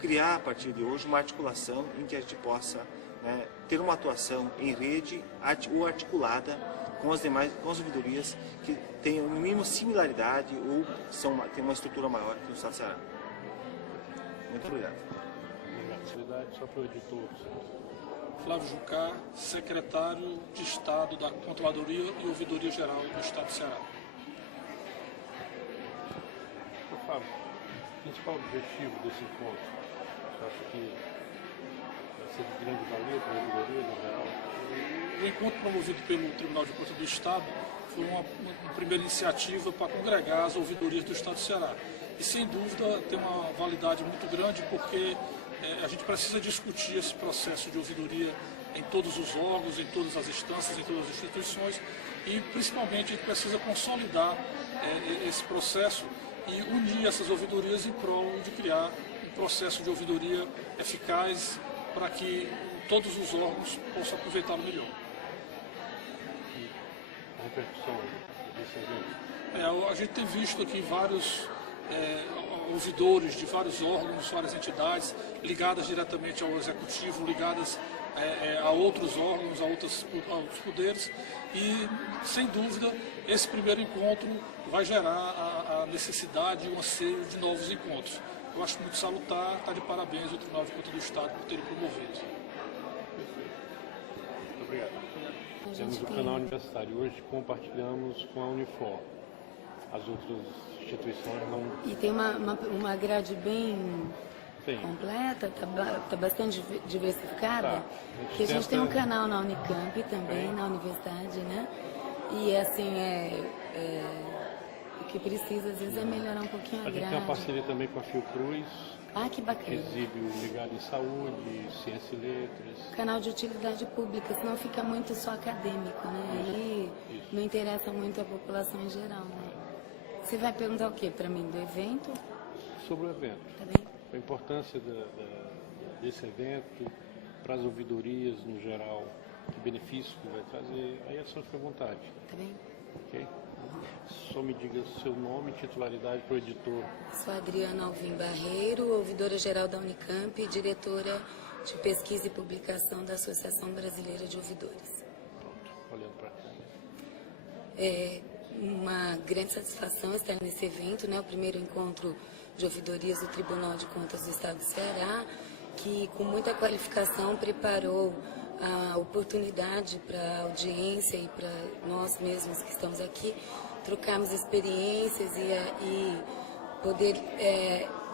criar a partir de hoje uma articulação em que a gente possa, né, ter uma atuação em rede ou articulada com as demais, com as ouvidorias que tenham no mínimo similaridade ou têm uma estrutura maior que no estado do Ceará. Muito obrigado. Só para o editor. Flávio Jucá, secretário de Estado da Controladoria e Ouvidoria Geral do Estado do Ceará. Fábio, principal objetivo desse encontro? Você acha que vai ser de grande valia para a ouvidoria no geral? O encontro promovido pelo Tribunal de Contas do Estado foi uma primeira iniciativa para congregar as ouvidorias do Estado do Ceará. E, sem dúvida, tem uma validade muito grande, porque a gente precisa discutir esse processo de ouvidoria em todos os órgãos, em todas as instâncias, em todas as instituições, e, principalmente, a gente precisa consolidar esse processo e unir essas ouvidorias em prol de criar um processo de ouvidoria eficaz para que todos os órgãos possam aproveitá-lo melhor. A repercussão desse evento? A gente tem visto aqui vários ouvidores de vários órgãos, várias entidades ligadas diretamente ao executivo, ligadas a outros órgãos, a outros poderes, e, sem dúvida, esse primeiro encontro vai gerar a necessidade e o anseio de novos encontros. Eu acho muito salutar, está de parabéns ao Tribunal de Contas do Estado por terem promovido. Muito obrigado. Temos o canal universitário. Hoje compartilhamos com a Unifor. As outras instituições não... E tem uma grade bem completa, está bastante diversificada. Que a gente tem um canal na Unicamp também, na universidade, né? E assim, o que precisa às vezes é melhorar um pouquinho a grade. A gente tem uma parceria também com a Fiocruz. Ah, que bacana. Que exibe o Ligado em Saúde, Ciência e Letras. Canal de utilidade pública, senão fica muito só acadêmico, né? Aí não interessa muito a população em geral, né? Você vai perguntar o quê para mim, do evento? Sobre o evento. Tá bem? A importância desse evento para as ouvidorias no geral, que benefício que vai trazer, aí a senhora fica à vontade. Tá bem? Ok? Só me diga seu nome e titularidade para o editor. Sou Adriana Alvim Barreiro, ouvidora-geral da Unicamp e diretora de pesquisa e publicação da Associação Brasileira de Ouvidores. Pronto, olhando para cá. É uma grande satisfação estar nesse evento, né? O primeiro encontro de ouvidorias do Tribunal de Contas do Estado do Ceará, que com muita qualificação preparou a oportunidade para a audiência e para nós mesmos que estamos aqui trocarmos experiências e poder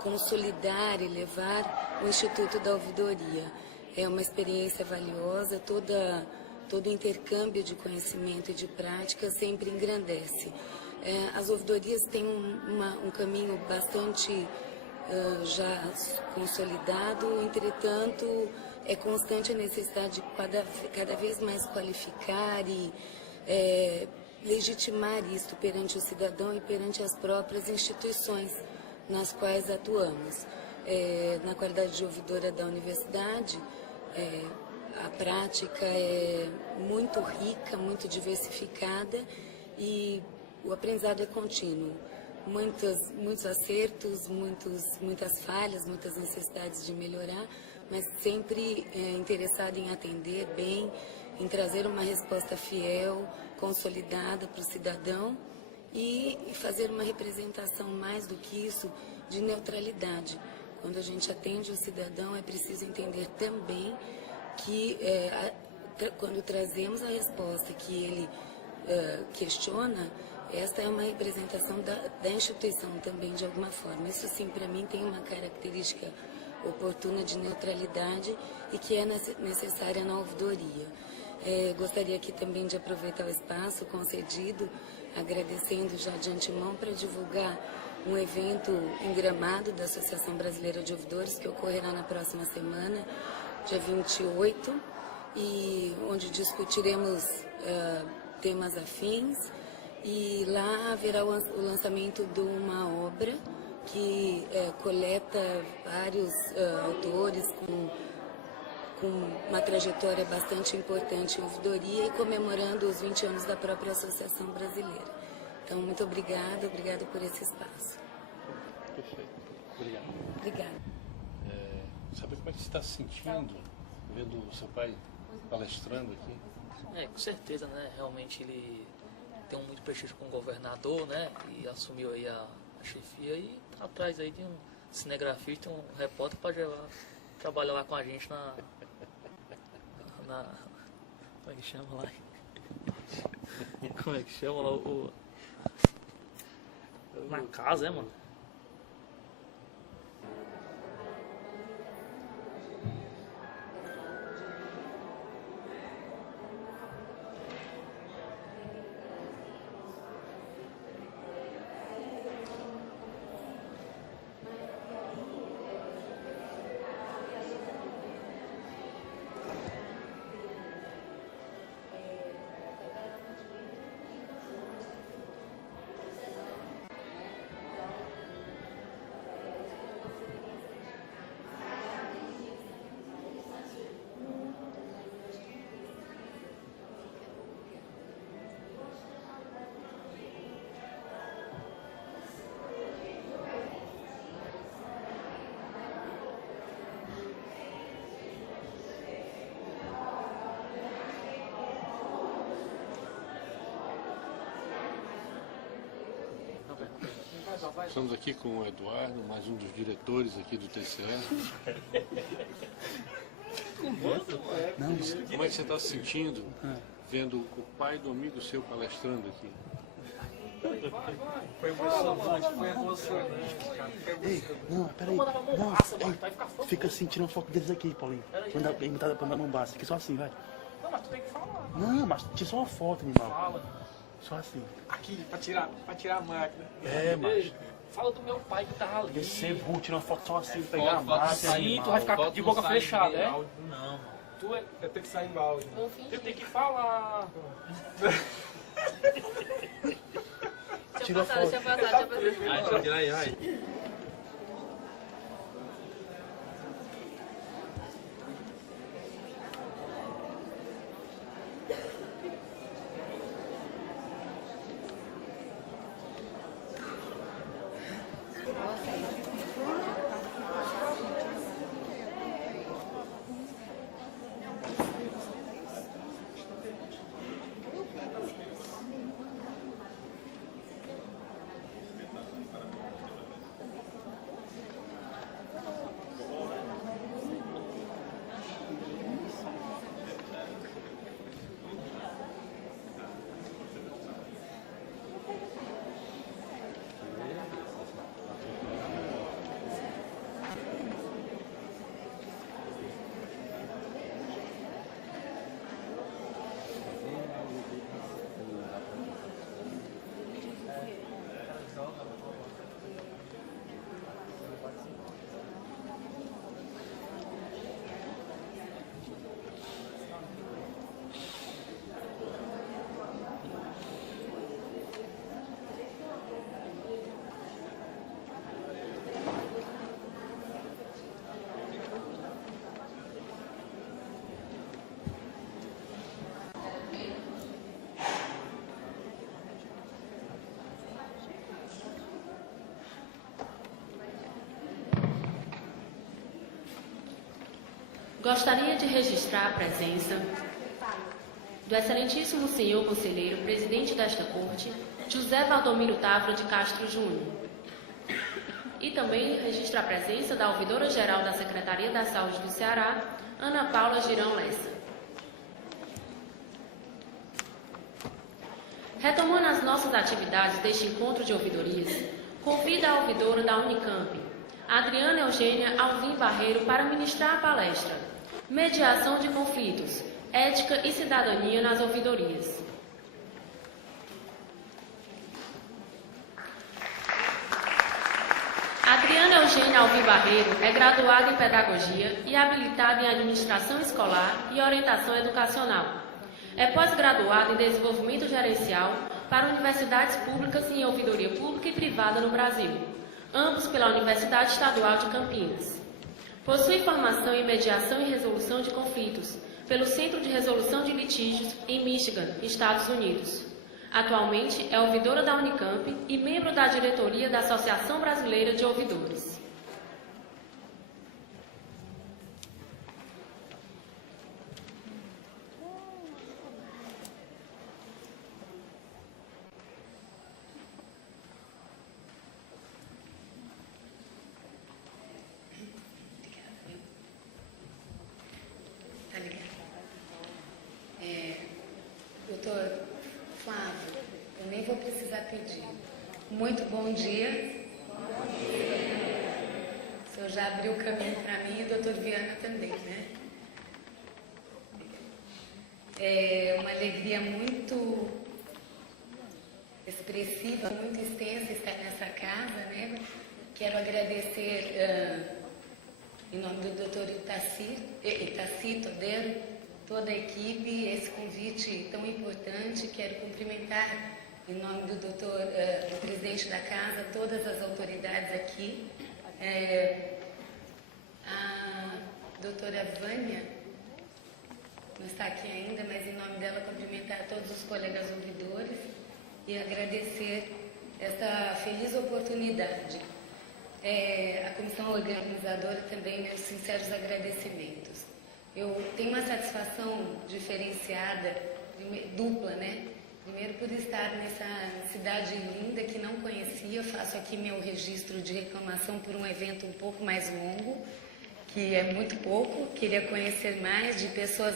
consolidar e levar o Instituto da Ouvidoria. É uma experiência valiosa, todo intercâmbio de conhecimento e de prática sempre engrandece. As ouvidorias têm um caminho bastante já consolidado, entretanto, é constante a necessidade de cada vez mais qualificar e legitimar isto perante o cidadão e perante as próprias instituições nas quais atuamos. Na qualidade de ouvidora da universidade, a prática é muito rica, muito diversificada e o aprendizado é contínuo. Muitos acertos, muitas falhas, muitas necessidades de melhorar, mas sempre interessado em atender bem, em trazer uma resposta fiel, consolidada para o cidadão e fazer uma representação mais do que isso de neutralidade. Quando a gente atende o cidadão, é preciso entender também que quando trazemos a resposta que ele questiona, esta é uma representação da instituição também, de alguma forma. Isso, sim, para mim, tem uma característica oportuna de neutralidade e que é necessária na ouvidoria. Gostaria aqui também de aproveitar o espaço concedido, agradecendo já de antemão para divulgar um evento em Gramado da Associação Brasileira de Ouvidores, que ocorrerá na próxima semana, dia 28, e onde discutiremos temas afins, e lá haverá o lançamento de uma obra que coleta vários autores com uma trajetória bastante importante em ouvidoria e comemorando os 20 anos da própria Associação Brasileira. Então, muito obrigada por esse espaço. Perfeito. Obrigado. Obrigada. Sabe como é que você está se sentindo vendo o seu pai palestrando aqui? Com certeza, né? Realmente ele tem muito prestígio como governador, né? E assumiu aí a chefia e tá atrás aí de um cinegrafista, um repórter para trabalhar lá com a gente na como é que chama lá? Como é que chama lá na casa, mano? Estamos aqui com o Eduardo, mais um dos diretores aqui do TCE. Como é que você está se sentindo vendo o pai do amigo seu palestrando aqui? Foi emocionante, foi emocionante, cara. Ei, não, peraí. Não, ei, fica assim, tirando foto deles aqui, Paulinho. Manda imitada pra Mombasa. Fica só assim, vai. Não, mas tu tem que falar. Não, mas tira só uma foto, animal. Fala. Só assim. Aqui, pra tirar a máquina. É, mas. Fala do meu pai que tava ali. Descer, vou tirar uma foto só assim, pegar a máquina. Sim, tu vai ficar de boca fechada, é? Não, mano. Tu é ter que sair em áudio. Tu tem que falar. Tira a foto. Deixa eu passar. Tira aí, vai. Gostaria de registrar a presença do excelentíssimo senhor conselheiro, presidente desta corte, José Valdomiro Távora de Castro Júnior. E também registro a presença da ouvidora-geral da Secretaria da Saúde do Ceará, Ana Paula Girão Lessa. Retomando as nossas atividades deste encontro de ouvidorias, convido a ouvidora da Unicamp, Adriana Eugênia Alvim Barreiro, para ministrar a palestra Mediação de Conflitos, Ética e Cidadania nas Ouvidorias. Adriana Eugênia Alvim Barreiro é graduada em Pedagogia e habilitada em Administração Escolar e Orientação Educacional. É pós-graduada em Desenvolvimento Gerencial para universidades públicas e em Ouvidoria Pública e Privada no Brasil, ambos pela Universidade Estadual de Campinas. Possui formação em Mediação e Resolução de Conflitos pelo Centro de Resolução de Litígios em Michigan, Estados Unidos. Atualmente é ouvidora da Unicamp e membro da diretoria da Associação Brasileira de Ouvidores. Doutor Flávio, eu nem vou precisar pedir. Muito bom dia. O senhor já abriu o caminho para mim e o doutor Viana também, né? É uma alegria muito expressiva, muito extensa estar nessa casa, né? Quero agradecer, em nome do doutor Itaci Todeiro, toda a equipe, esse convite tão importante. Quero cumprimentar, em nome do doutor, do presidente da casa, todas as autoridades aqui. A doutora Vânia não está aqui ainda, mas em nome dela cumprimentar todos os colegas ouvidores e agradecer esta feliz oportunidade. A comissão organizadora também, meus sinceros Eu tenho uma satisfação diferenciada, dupla, né? Primeiro, por estar nessa cidade linda que não conhecia, faço aqui meu registro de reclamação por um evento um pouco mais longo, que é muito pouco, queria conhecer mais, de pessoas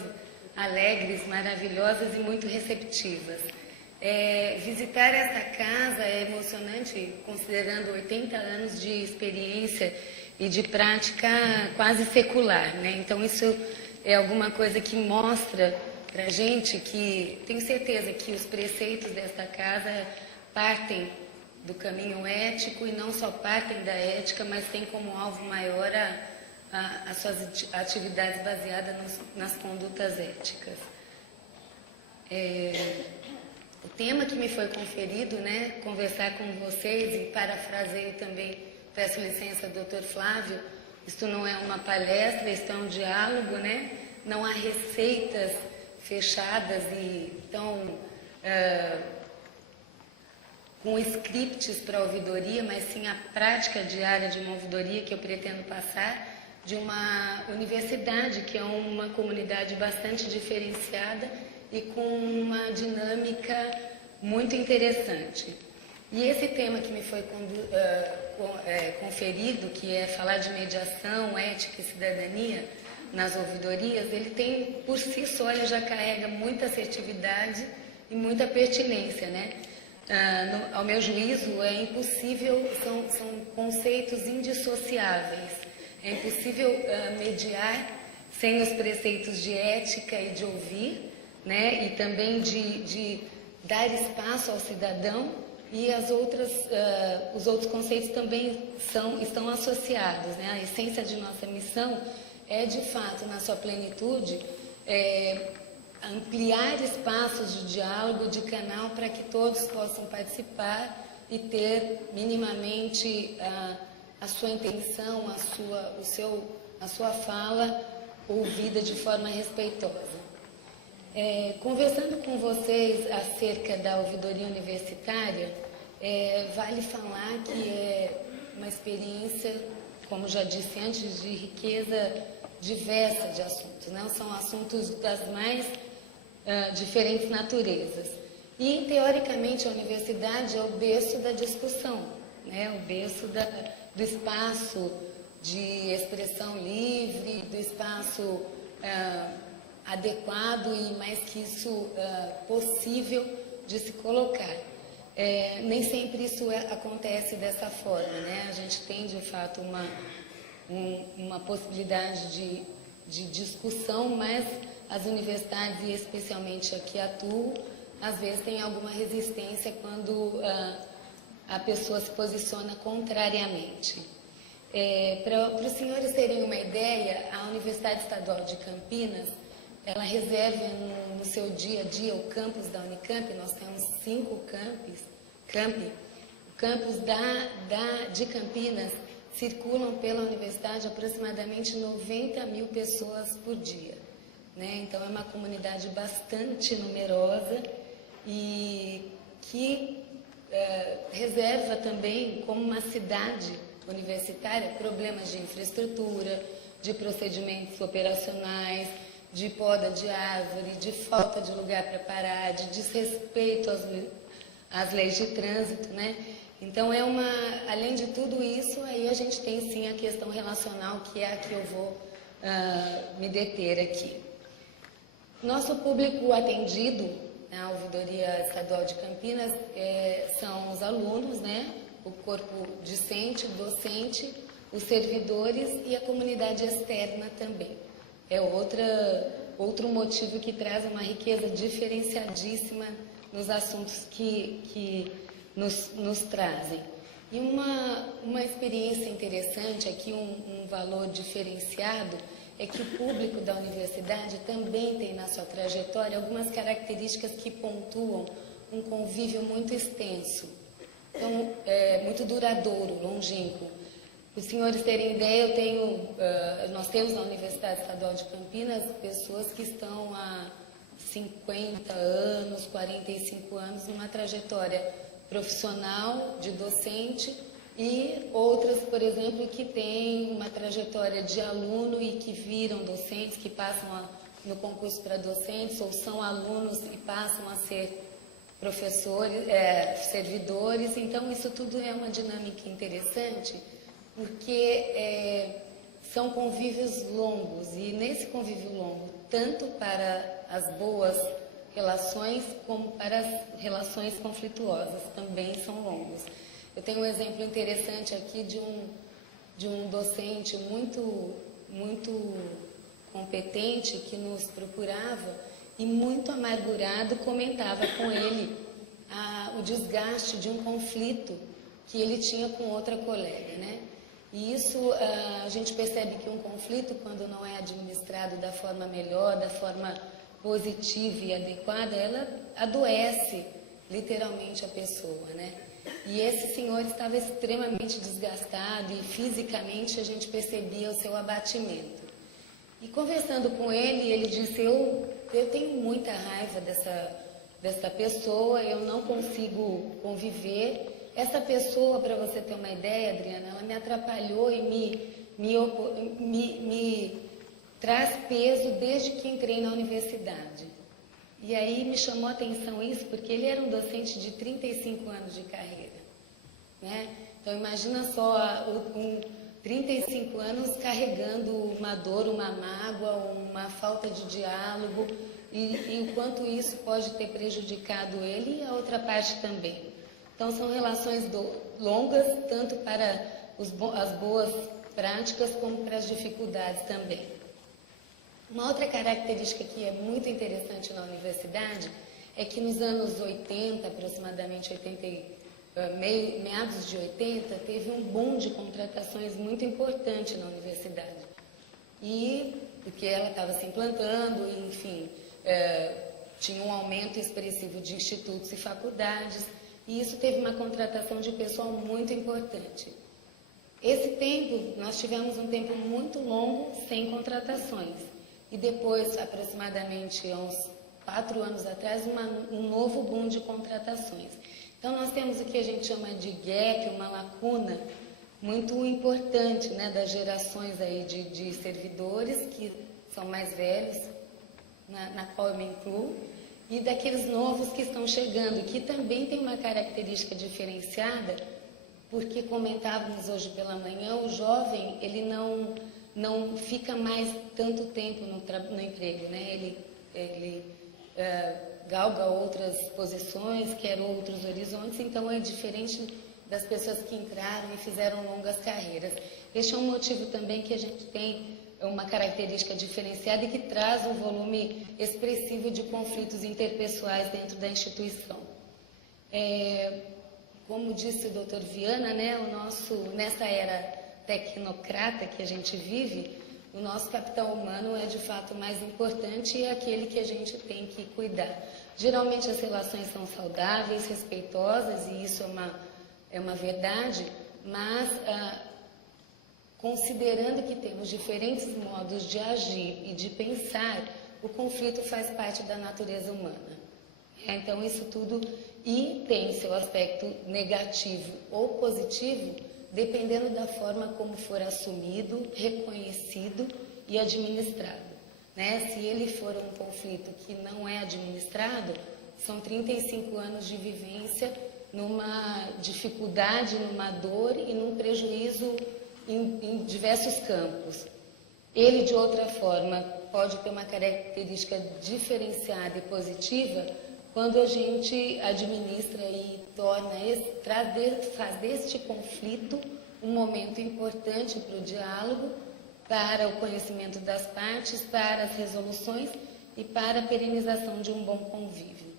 alegres, maravilhosas e muito receptivas. Visitar esta casa é emocionante, considerando 80 anos de experiência e de prática quase secular, né? Então isso é alguma coisa que mostra para a gente que, tenho certeza que os preceitos desta casa partem do caminho ético e não só partem da ética, mas tem como alvo maior as suas atividades baseadas nas condutas éticas. O tema que me foi conferido, né, conversar com vocês, e parafraseio também, peço licença, doutor Flávio, isto não é uma palestra, isto é um diálogo, né? Não há receitas fechadas e tão com scripts para a ouvidoria, mas sim a prática diária de uma ouvidoria que eu pretendo passar de uma universidade, que é uma comunidade bastante diferenciada e com uma dinâmica muito interessante. E esse tema que me foi conferido, que é falar de mediação, ética e cidadania nas ouvidorias, ele tem, por si só, ele já carrega muita assertividade e muita pertinência, né? Ao meu juízo, é impossível, são conceitos indissociáveis. É impossível mediar sem os preceitos de ética e de ouvir, né? E também de dar espaço ao cidadão, e os outros conceitos também estão associados, né? A essência de nossa missão é, de fato, na sua plenitude, ampliar espaços de diálogo, de canal, para que todos possam participar e ter minimamente a sua intenção, a sua fala ouvida de forma respeitosa. Conversando com vocês acerca da ouvidoria universitária, vale falar que é uma experiência, como já disse antes, de riqueza diversa de assuntos, né? São assuntos das mais diferentes naturezas. E, teoricamente, a universidade é o berço da discussão, né? O berço do espaço de expressão livre, do espaço adequado e, mais que isso, possível de se colocar. Nem sempre isso acontece dessa forma, né? A gente tem, de fato, uma possibilidade de discussão, mas as universidades, e especialmente aqui atuo, às vezes tem alguma resistência quando a pessoa se posiciona contrariamente. Para os senhores terem uma ideia, a Universidade Estadual de Campinas, ela reserva no seu dia a dia o campus da Unicamp. Nós temos 5 campi. O campus de Campinas circulam pela universidade aproximadamente 90 mil pessoas por dia, né? Então é uma comunidade bastante numerosa e que reserva também, como uma cidade universitária, problemas de infraestrutura, de procedimentos operacionais, de poda de árvore, de falta de lugar para parar, de desrespeito às leis de trânsito, né? Então, além de tudo isso, aí a gente tem sim a questão relacional, que é a que eu vou me deter aqui. Nosso público atendido na Ouvidoria Estadual de Campinas são os alunos, né? O corpo discente, docente, os servidores e a comunidade externa também. É outro motivo que traz uma riqueza diferenciadíssima nos assuntos que nos trazem. E uma experiência interessante aqui, um valor diferenciado, é que o público da universidade também tem na sua trajetória algumas características que pontuam um convívio muito extenso, então, muito duradouro, longínquo. Para os senhores terem ideia, nós temos na Universidade Estadual de Campinas pessoas que estão há 50 anos, 45 anos, numa trajetória profissional de docente, e outras, por exemplo, que têm uma trajetória de aluno e que viram docentes, que passam no concurso para docentes, ou são alunos e passam a ser professores, servidores. Então, isso tudo é uma dinâmica interessante, porque são convívios longos, e nesse convívio longo, tanto para as boas relações, como para as relações conflituosas, também são longos. Eu tenho um exemplo interessante aqui de um docente muito competente que nos procurava e muito amargurado comentava com ele o desgaste de um conflito que ele tinha com outra colega, né? E isso a gente percebe que um conflito, quando não é administrado da forma melhor, da forma positiva e adequada, ela adoece literalmente a pessoa, né? E esse senhor estava extremamente desgastado e fisicamente a gente percebia o seu abatimento. E conversando com ele, ele disse, eu tenho muita raiva dessa pessoa, eu não consigo conviver. Essa pessoa, para você ter uma ideia, Adriana, ela me atrapalhou e me traz peso desde que entrei na universidade. E aí me chamou a atenção isso, porque ele era um docente de 35 anos de carreira, né? Então imagina só, 35 anos carregando uma dor, uma mágoa, uma falta de diálogo, e o quanto isso pode ter prejudicado ele e a outra parte também. Então são relações longas, tanto para as boas práticas como para as dificuldades também. Uma outra característica que é muito interessante na universidade é que nos anos 80, aproximadamente meados de 80, teve um boom de contratações muito importante na universidade. E porque ela estava se implantando, enfim, tinha um aumento expressivo de institutos e faculdades, e isso teve uma contratação de pessoal muito importante. Esse tempo, nós tivemos um tempo muito longo sem contratações. E depois, aproximadamente uns 4 anos atrás, um novo boom de contratações. Então, nós temos o que a gente chama de gap, uma lacuna muito importante, né, das gerações aí de servidores, que são mais velhos, na qual eu me incluo, e daqueles novos que estão chegando, que também tem uma característica diferenciada, porque comentávamos hoje pela manhã, o jovem, ele não fica mais tanto tempo no emprego, né? Ele galga outras posições, quer outros horizontes, então é diferente das pessoas que entraram e fizeram longas carreiras. Este é um motivo também que a gente tem uma característica diferenciada e que traz um volume expressivo de conflitos interpessoais dentro da instituição. Como disse o Dr. Viana, né, nessa era tecnocrata que a gente vive, o nosso capital humano é de fato mais importante e é aquele que a gente tem que cuidar. Geralmente as relações são saudáveis, respeitosas, e isso é uma verdade, mas considerando que temos diferentes modos de agir e de pensar, o conflito faz parte da natureza humana. Então isso tudo, e tem seu aspecto negativo ou positivo, dependendo da forma como for assumido, reconhecido e administrado, né? Se ele for um conflito que não é administrado, são 35 anos de vivência numa dificuldade, numa dor e num prejuízo em diversos campos. Ele, de outra forma, pode ter uma característica diferenciada e positiva quando a gente administra e faz deste conflito um momento importante para o diálogo, para o conhecimento das partes, para as resoluções e para a perenização de um bom convívio.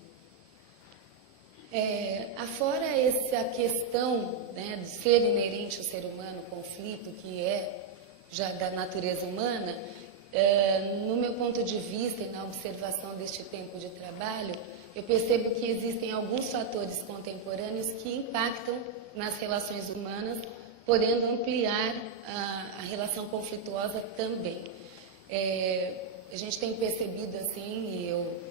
Afora essa questão, né, de ser inerente ao ser humano, o conflito, que é já da natureza humana, no meu ponto de vista e na observação deste tempo de trabalho, eu percebo que existem alguns fatores contemporâneos que impactam nas relações humanas, podendo ampliar a relação conflituosa também. A gente tem percebido assim, e eu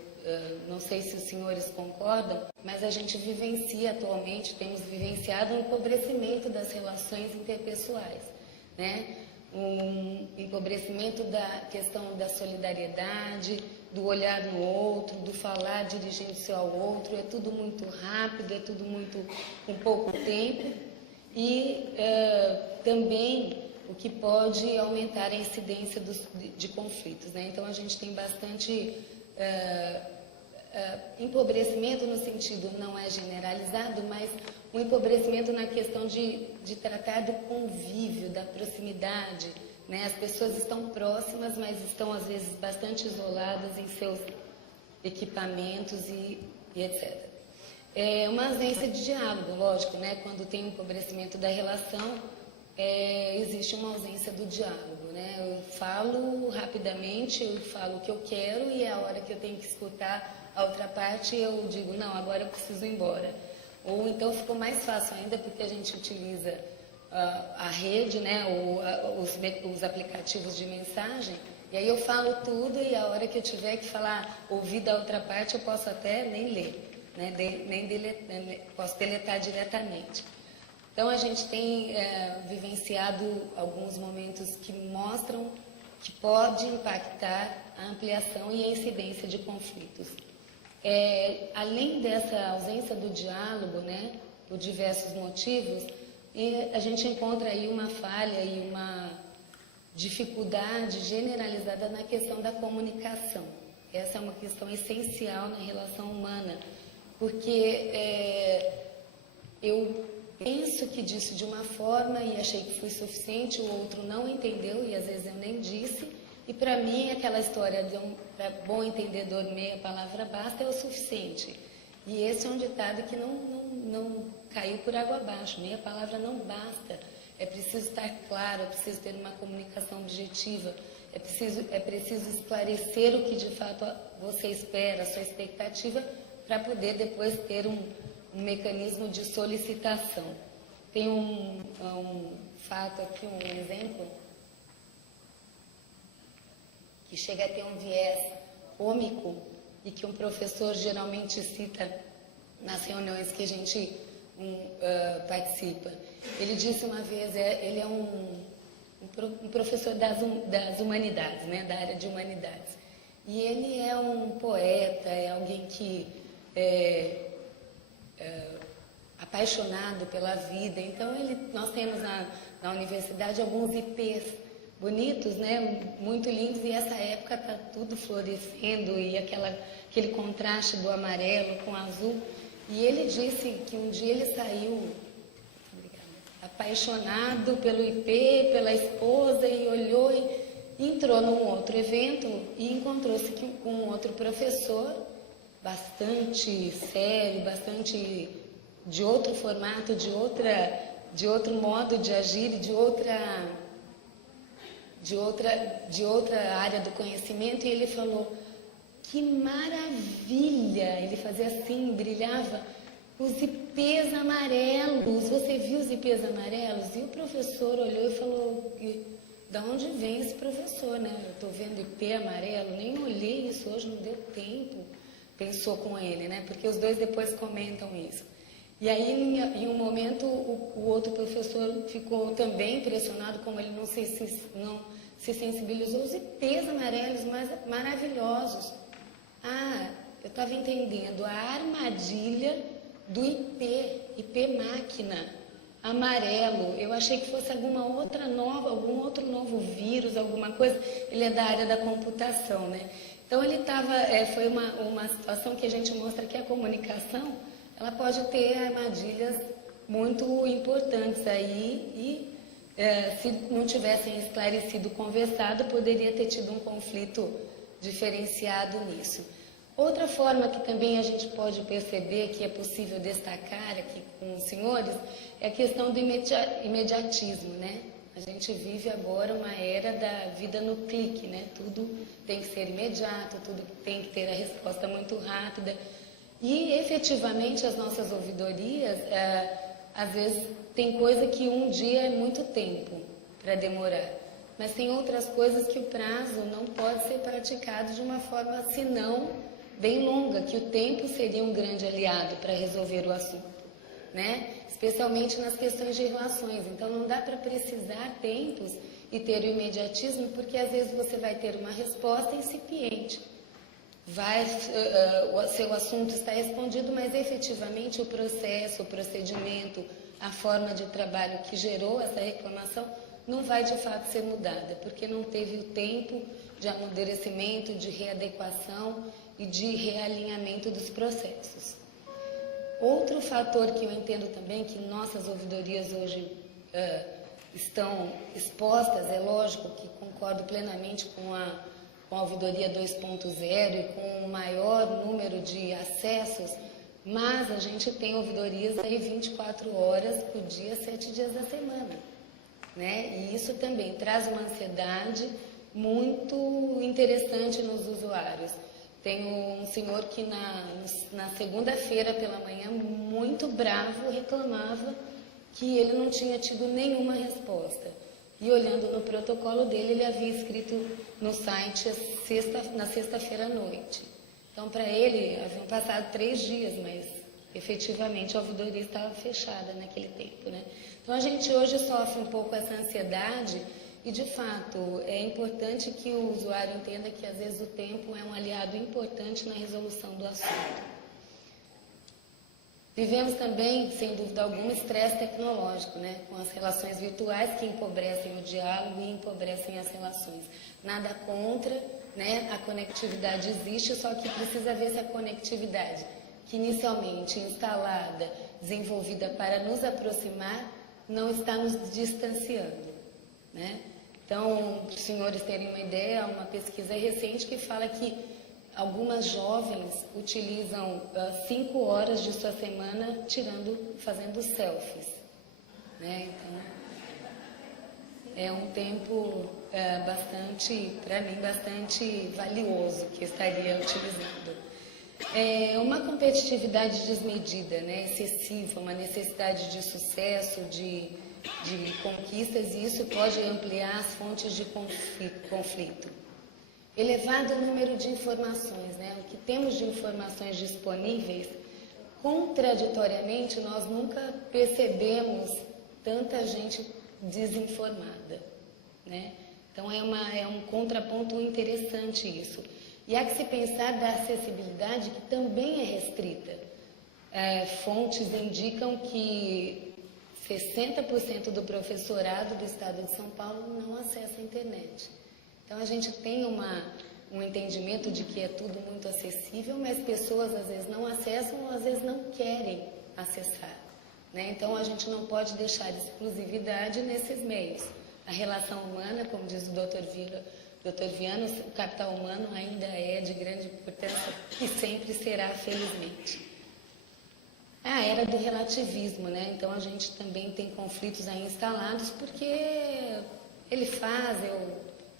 não sei se os senhores concordam, mas a gente vivencia atualmente, temos vivenciado um empobrecimento das relações interpessoais, né? um empobrecimento da questão da solidariedade, do olhar no outro, do falar dirigindo-se ao outro. É tudo muito rápido, é tudo muito com pouco tempo. E também o que pode aumentar a incidência de conflitos, né? Então, a gente tem bastante empobrecimento no sentido, não é generalizado, mas um empobrecimento na questão de tratar do convívio, da proximidade, né? As pessoas estão próximas, mas estão às vezes bastante isoladas em seus equipamentos e etc. É uma ausência de diálogo, lógico, né? Quando tem um empobrecimento da relação, existe uma ausência do diálogo, né? Eu falo rapidamente, eu falo o que eu quero e a hora que eu tenho que escutar a outra parte eu digo, não, agora eu preciso ir embora. Ou então ficou mais fácil ainda porque a gente utiliza a rede, né? Ou os aplicativos de mensagem, e aí eu falo tudo e a hora que eu tiver que falar, ouvir da outra parte, eu posso até nem ler, né? Posso deletar diretamente. Então, a gente tem vivenciado alguns momentos que mostram que pode impactar a ampliação e a incidência de conflitos. Além dessa ausência do diálogo, né, por diversos motivos, a gente encontra aí uma falha e uma dificuldade generalizada na questão da comunicação. Essa é uma questão essencial na relação humana, porque eu penso que disse de uma forma e achei que foi suficiente, o outro não entendeu e às vezes eu nem disse. E para mim aquela história de para bom entendedor meia palavra basta é o suficiente. E esse é um ditado que não caiu por água abaixo. Meia palavra não basta. É preciso estar claro, é preciso ter uma comunicação objetiva, é preciso esclarecer o que de fato você espera, a sua expectativa, para poder depois ter um mecanismo de solicitação. Tem um fato aqui, um exemplo, que chega a ter um viés cômico e que um professor geralmente cita nas reuniões que a gente participa. Ele disse uma vez, ele é um professor das humanidades, né, da área de humanidades. E ele é um poeta, é alguém que apaixonado pela vida. Então, nós temos na universidade alguns IPs bonitos, né, muito lindos, e essa época está tudo florescendo, e aquele contraste do amarelo com o azul. E ele disse que um dia ele saiu apaixonado pelo IP, pela esposa, e olhou e entrou num outro evento e encontrou-se com um outro professor, bastante sério, bastante de outro formato, de outro modo de agir, de outra área do conhecimento, e ele falou, que maravilha! Ele fazia assim, brilhava, os IPs amarelos, você viu os IPs amarelos? E o professor olhou e falou, da onde vem esse professor, né? Eu estou vendo IP amarelo, nem olhei isso hoje, não deu tempo, pensou com ele, né? Porque os dois depois comentam isso. E aí, em um momento, o outro professor ficou também impressionado, como ele não se sensibilizou. Os IPs amarelos maravilhosos. Eu estava entendendo a armadilha do IP máquina, amarelo. Eu achei que fosse algum outro novo vírus, alguma coisa. Ele é da área da computação, né? Então, ele estava, foi uma situação que a gente mostra que a comunicação, ela pode ter armadilhas muito importantes aí e se não tivessem esclarecido, conversado, poderia ter tido um conflito diferenciado nisso. Outra forma que também a gente pode perceber que é possível destacar aqui com os senhores é a questão do imediatismo, né? A gente vive agora uma era da vida no clique, né? Tudo tem que ser imediato, tudo tem que ter a resposta muito rápida. E, efetivamente, as nossas ouvidorias, às vezes, tem coisa que um dia é muito tempo para demorar. Mas tem outras coisas que o prazo não pode ser praticado de uma forma, senão, bem longa, que o tempo seria um grande aliado para resolver o assunto, né? Especialmente nas questões de relações. Então, não dá para precisar tempos e ter o imediatismo, porque às vezes você vai ter uma resposta incipiente. O seu assunto está respondido, mas efetivamente o processo, o procedimento, a forma de trabalho que gerou essa reclamação não vai de fato ser mudada, porque não teve o tempo de amadurecimento, de readequação e de realinhamento dos processos. Outro fator que eu entendo também que nossas ouvidorias hoje estão expostas, é lógico que concordo plenamente com a ouvidoria 2.0 e com o maior número de acessos, mas a gente tem ouvidorias aí 24 horas por dia, 7 dias da semana, né? E isso também traz uma ansiedade muito interessante nos usuários. Tem um senhor que na segunda-feira pela manhã, muito bravo, reclamava que ele não tinha tido nenhuma resposta. E olhando no protocolo dele, ele havia escrito no site na sexta-feira à noite. Então, para ele, haviam passado 3 dias, mas efetivamente a ouvidoria estava fechada naquele tempo, né? Então, a gente hoje sofre um pouco essa ansiedade e, de fato, é importante que o usuário entenda que, às vezes, o tempo é um aliado importante na resolução do assunto. Vivemos também, sem dúvida alguma, estresse tecnológico, né? Com as relações virtuais que empobrecem o diálogo e empobrecem as relações. Nada contra, né? A conectividade existe, só que precisa ver se a conectividade, que inicialmente instalada, desenvolvida para nos aproximar, não está nos distanciando, né? Então, para os senhores terem uma ideia, há uma pesquisa recente que fala que algumas jovens utilizam 5 horas de sua semana fazendo selfies, né? Então, é um tempo para mim, bastante valioso que eu estaria utilizando. Uma competitividade desmedida, né? Excessiva, uma necessidade de sucesso, de conquistas, e isso pode ampliar as fontes de conflito. Elevado número de informações, né? O que temos de informações disponíveis, contraditoriamente, nós nunca percebemos tanta gente desinformada, né? Então, é um contraponto interessante isso. E há que se pensar da acessibilidade, que também é restrita. Fontes indicam que 60% do professorado do estado de São Paulo não acessa a internet. Então, a gente tem um entendimento de que é tudo muito acessível, mas pessoas às vezes não acessam ou às vezes não querem acessar, né? Então, a gente não pode deixar exclusividade nesses meios. A relação humana, como diz o Dr. Viano, o capital humano ainda é de grande importância e sempre será, felizmente. A era do relativismo, né? Então, a gente também tem conflitos aí instalados porque ele faz,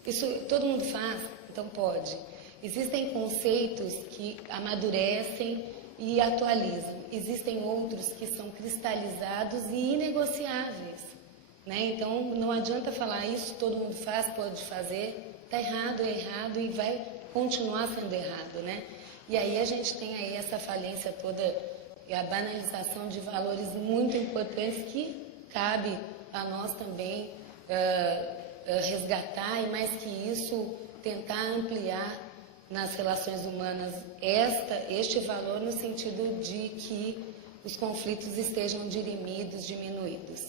isso todo mundo faz, então pode. Existem conceitos que amadurecem e atualizam. Existem outros que são cristalizados e inegociáveis, né? Então, não adianta falar isso, todo mundo faz, pode fazer. Está errado, é errado e vai continuar sendo errado, né? E aí a gente tem aí essa falência toda e a banalização de valores muito importantes que cabe a nós também resgatar e, mais que isso, tentar ampliar nas relações humanas este valor no sentido de que os conflitos estejam dirimidos, diminuídos.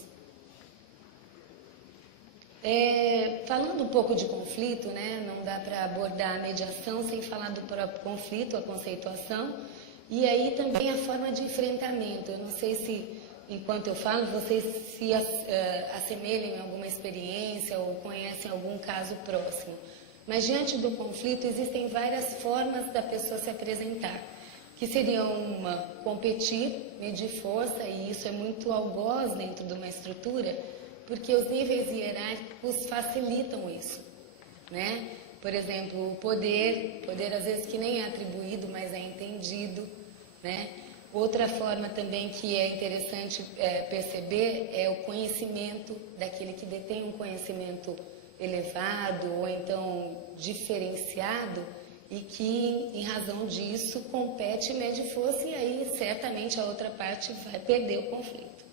Falando um pouco de conflito, né, não dá para abordar a mediação sem falar do próprio conflito, a conceituação, e aí também a forma de enfrentamento. Eu não sei se, enquanto eu falo, vocês se assemelham em alguma experiência ou conhecem algum caso próximo. Mas diante do conflito existem várias formas da pessoa se apresentar, que seriam uma, competir, medir força, e isso é muito algoz dentro de uma estrutura, porque os níveis hierárquicos facilitam isso, né? Por exemplo, o poder às vezes que nem é atribuído, mas é entendido, né? Outra forma também que é interessante perceber é o conhecimento daquele que detém um conhecimento elevado ou então diferenciado e que, em razão disso, compete e mede força, e aí certamente a outra parte vai perder o conflito,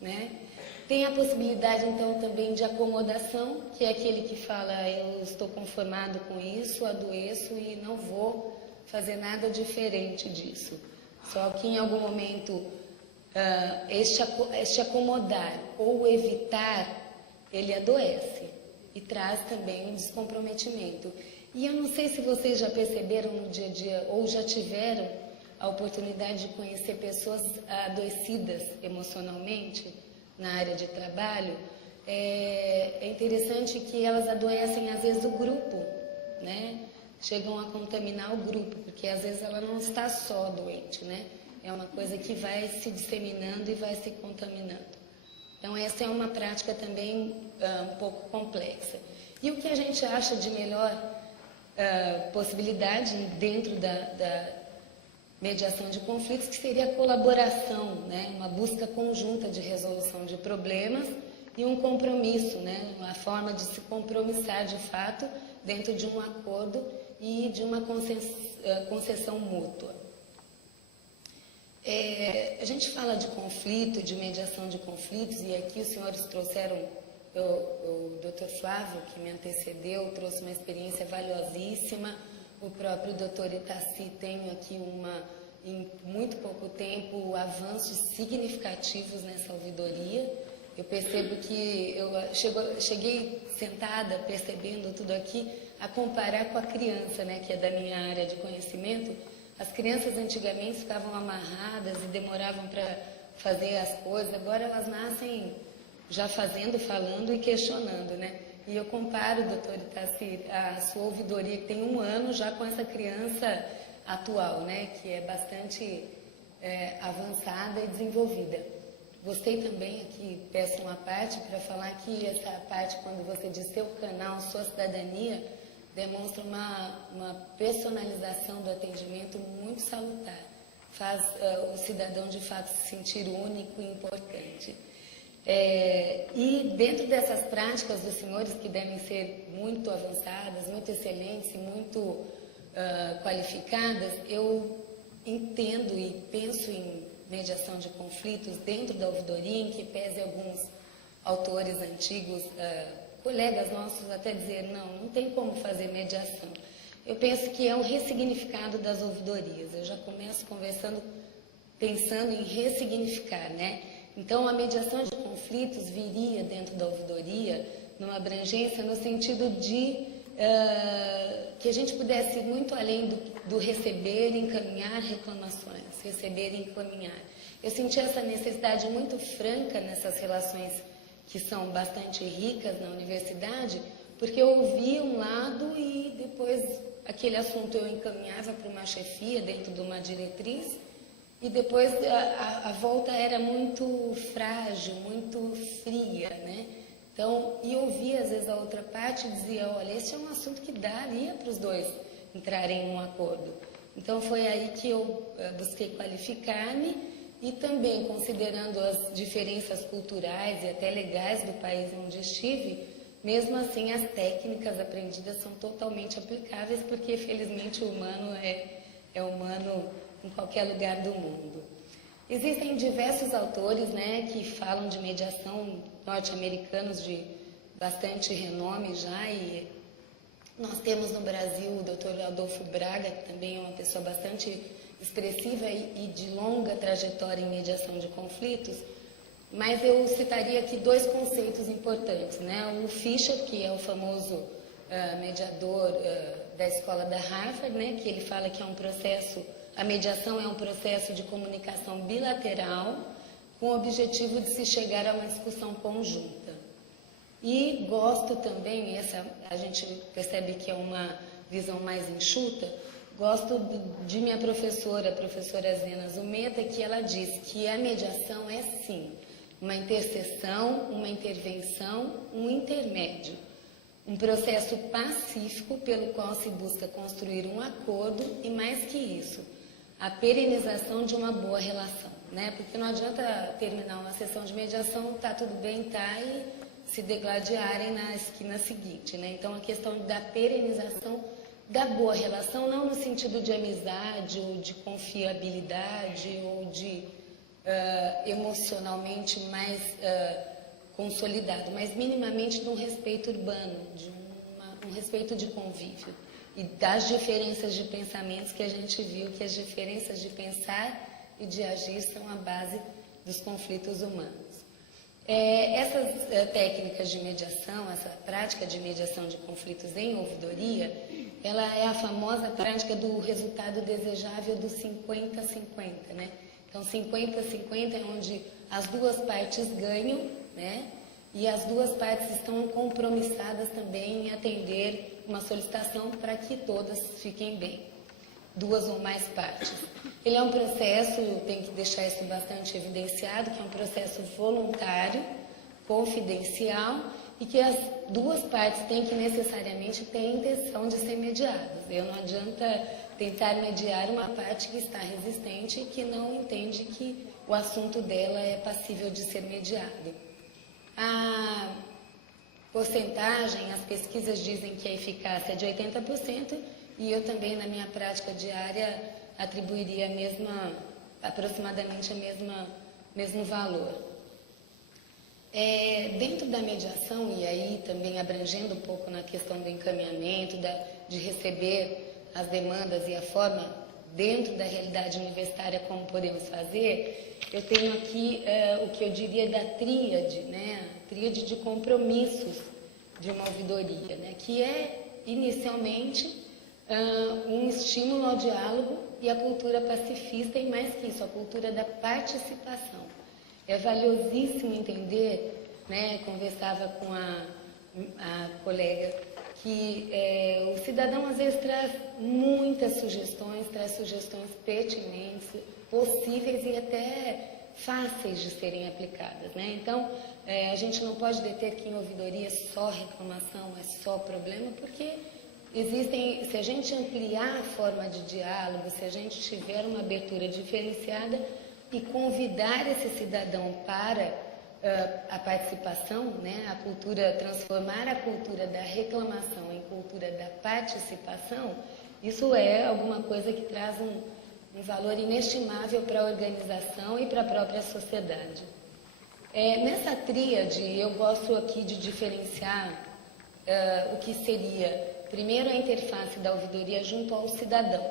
né? Tem a possibilidade, então, também de acomodação, que é aquele que fala, eu estou conformado com isso, adoeço e não vou fazer nada diferente disso. Só que em algum momento, este acomodar ou evitar, ele adoece e traz também um descomprometimento. E eu não sei se vocês já perceberam no dia a dia ou já tiveram a oportunidade de conhecer pessoas adoecidas emocionalmente na área de trabalho. É interessante que elas adoecem às vezes o grupo, né? Chegam a contaminar o grupo, porque às vezes ela não está só doente, né? É uma coisa que vai se disseminando e vai se contaminando. Então essa é uma prática também um pouco complexa. E o que a gente acha de melhor possibilidade dentro da mediação de conflitos, que seria a colaboração, né? Uma busca conjunta de resolução de problemas e um compromisso, né? Uma forma de se compromissar de fato dentro de um acordo e de uma concessão mútua. A gente fala de conflito, de mediação de conflitos, e aqui os senhores trouxeram, o Dr. Flávio, que me antecedeu, trouxe uma experiência valiosíssima. O próprio Dr. Itaci tem aqui em muito pouco tempo, avanços significativos nessa ouvidoria. Eu percebo que eu cheguei sentada, percebendo tudo aqui, a comparar com a criança, né, que é da minha área de conhecimento. As crianças antigamente ficavam amarradas e demoravam para fazer as coisas. Agora elas nascem já fazendo, falando e questionando, né? E eu comparo, doutor Itaci, a sua ouvidoria, que tem 1 ano, já com essa criança atual, né? Que é bastante avançada e desenvolvida. Gostei também aqui, peço uma parte para falar que essa parte, quando você diz seu canal, sua cidadania, demonstra uma personalização do atendimento muito salutar. Faz o cidadão, de fato, se sentir único e importante. E dentro dessas práticas dos senhores, que devem ser muito avançadas, muito excelentes e muito qualificadas, eu entendo e penso em mediação de conflitos dentro da ouvidoria, em que pese alguns autores antigos, colegas nossos até dizer, não tem como fazer mediação. Eu penso que é um ressignificado das ouvidorias. Eu já começo pensando em ressignificar, né? Então, a mediação de conflitos viria dentro da ouvidoria numa abrangência no sentido de que a gente pudesse ir muito além do receber e encaminhar reclamações, receber e encaminhar. Eu senti essa necessidade muito franca nessas relações que são bastante ricas na universidade, porque eu ouvia um lado e depois aquele assunto eu encaminhava para uma chefia dentro de uma diretriz, e depois a volta era muito frágil, muito fria, né? Então, e eu ouvia às vezes a outra parte e dizia, olha, esse é um assunto que daria para os dois entrarem em um acordo. Então foi aí que eu busquei qualificar-me, e também considerando as diferenças culturais e até legais do país onde estive, mesmo assim as técnicas aprendidas são totalmente aplicáveis, porque felizmente o humano é humano em qualquer lugar do mundo. Existem diversos autores, né, que falam de mediação, norte-americanos de bastante renome já, e nós temos no Brasil o Dr. Adolfo Braga, que também é uma pessoa bastante expressiva e de longa trajetória em mediação de conflitos, mas eu citaria aqui 2 conceitos importantes, né? O Fischer, que é o famoso mediador da escola da Harvard, né, que ele fala que é um processo, a mediação é um processo de comunicação bilateral com o objetivo de se chegar a uma discussão conjunta. E gosto também, essa a gente percebe que é uma visão mais enxuta, gosto de minha professora, a professora Zena Zumeta, que ela diz que a mediação é sim uma interseção, uma intervenção, um intermédio. Um processo pacífico pelo qual se busca construir um acordo e, mais que isso, a perenização de uma boa relação, né? Porque não adianta terminar uma sessão de mediação, tá tudo bem, tá, e se degladiarem na esquina seguinte, né? Então, a questão da perenização da boa relação, não no sentido de amizade ou de confiabilidade ou de emocionalmente mais consolidado, mas minimamente de um respeito urbano, de um respeito de convívio e das diferenças de pensamentos que a gente viu que as diferenças de pensar e de agir são a base dos conflitos humanos. Essas técnicas de mediação, essa prática de mediação de conflitos em ouvidoria, ela é a famosa prática do resultado desejável do 50-50, né? Então, 50-50 é onde as duas partes ganham, né? E as duas partes estão compromissadas também em atender uma solicitação para que todas fiquem bem, duas ou mais partes. Ele é um processo, tem que deixar isso bastante evidenciado, que é um processo voluntário, confidencial, e que as duas partes têm que necessariamente ter a intenção de ser mediadas. Não adianta tentar mediar uma parte que está resistente e que não entende que o assunto dela é passível de ser mediado. A porcentagem, as pesquisas dizem que a eficácia é de 80%, e eu também, na minha prática diária, atribuiria aproximadamente mesmo valor. Dentro da mediação, e aí também abrangendo um pouco na questão do encaminhamento, de receber as demandas e a forma dentro da realidade universitária como podemos fazer, eu tenho aqui o que eu diria da tríade, né? A tríade de compromissos de uma ouvidoria, né? Que é, inicialmente, um estímulo ao diálogo e a cultura pacifista, e mais que isso, a cultura da participação. É valiosíssimo entender, né, conversava com a colega, que o cidadão às vezes traz muitas sugestões, traz sugestões pertinentes, possíveis e até fáceis de serem aplicadas, né? Então, a gente não pode deter que em ouvidoria só reclamação, é só problema, porque se a gente ampliar a forma de diálogo, se a gente tiver uma abertura diferenciada e convidar esse cidadão para a participação, né, transformar a cultura da reclamação em cultura da participação, isso é alguma coisa que traz um valor inestimável para a organização e para a própria sociedade. Nessa tríade, eu gosto aqui de diferenciar o que seria, primeiro, a interface da ouvidoria junto ao cidadão,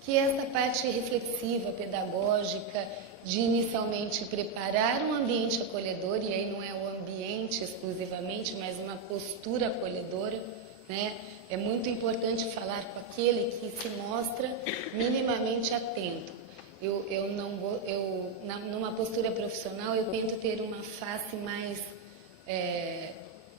que é essa parte reflexiva, pedagógica, de inicialmente preparar um ambiente acolhedor, e aí não é o ambiente exclusivamente, mas uma postura acolhedora, né? É muito importante falar com aquele que se mostra minimamente atento. Numa postura profissional, eu tento ter uma face mais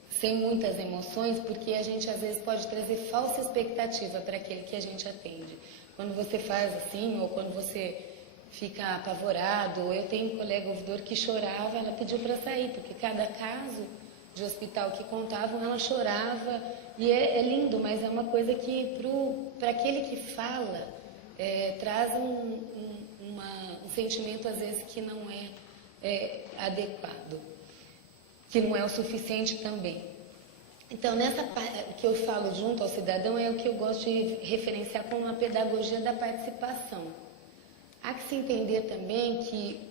sem muitas emoções, porque a gente às vezes pode trazer falsa expectativa para aquele que a gente atende. Quando você faz assim, ou quando você fica apavorado. Eu tenho um colega ouvidor que chorava, ela pediu para sair, porque cada caso de hospital que contavam, ela chorava. E é lindo, mas é uma coisa que, para aquele que fala, traz um sentimento, às vezes, que não é adequado, que não é o suficiente também. Então, o que eu falo junto ao cidadão é o que eu gosto de referenciar como uma pedagogia da participação. Há que se entender também que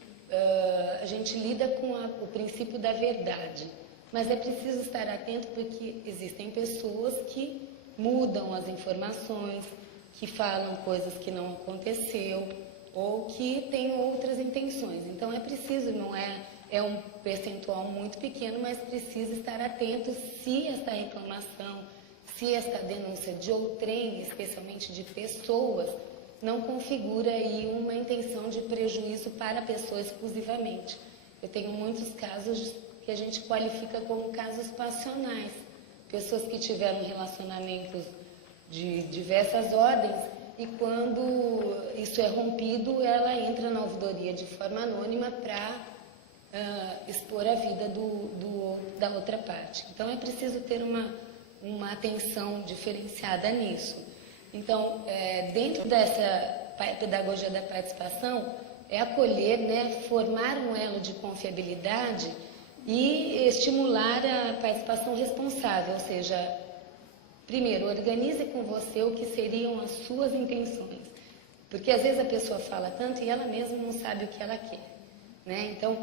a gente lida com o princípio da verdade, mas é preciso estar atento porque existem pessoas que mudam as informações, que falam coisas que não aconteceu ou que têm outras intenções. Então é preciso, é um percentual muito pequeno, mas precisa estar atento se esta reclamação, se esta denúncia de outrem, especialmente de pessoas, não configura aí uma intenção de prejuízo para a pessoa exclusivamente. Eu tenho muitos casos que a gente qualifica como casos passionais. Pessoas que tiveram relacionamentos de diversas ordens e quando isso é rompido, ela entra na ouvidoria de forma anônima para expor a vida da outra parte. Então é preciso ter uma atenção diferenciada nisso. Então, dentro dessa pedagogia da participação, é acolher, né, formar um elo de confiabilidade e estimular a participação responsável, ou seja, primeiro, organize com você o que seriam as suas intenções, porque às vezes a pessoa fala tanto e ela mesma não sabe o que ela quer. né? Então,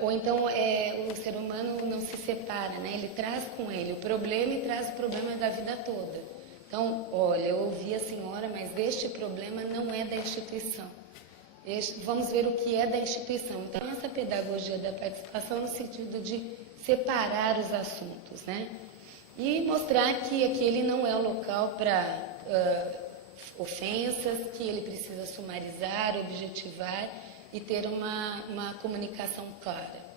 ou então o ser humano não se separa, né? Ele traz com ele o problema e traz o problema da vida toda. Então, olha, eu ouvi a senhora, mas este problema não é da instituição. Vamos ver o que é da instituição. Então, essa pedagogia da participação no sentido de separar os assuntos, né? E mostrar que aquele não é o local para ofensas, que ele precisa sumarizar, objetivar e ter uma comunicação clara.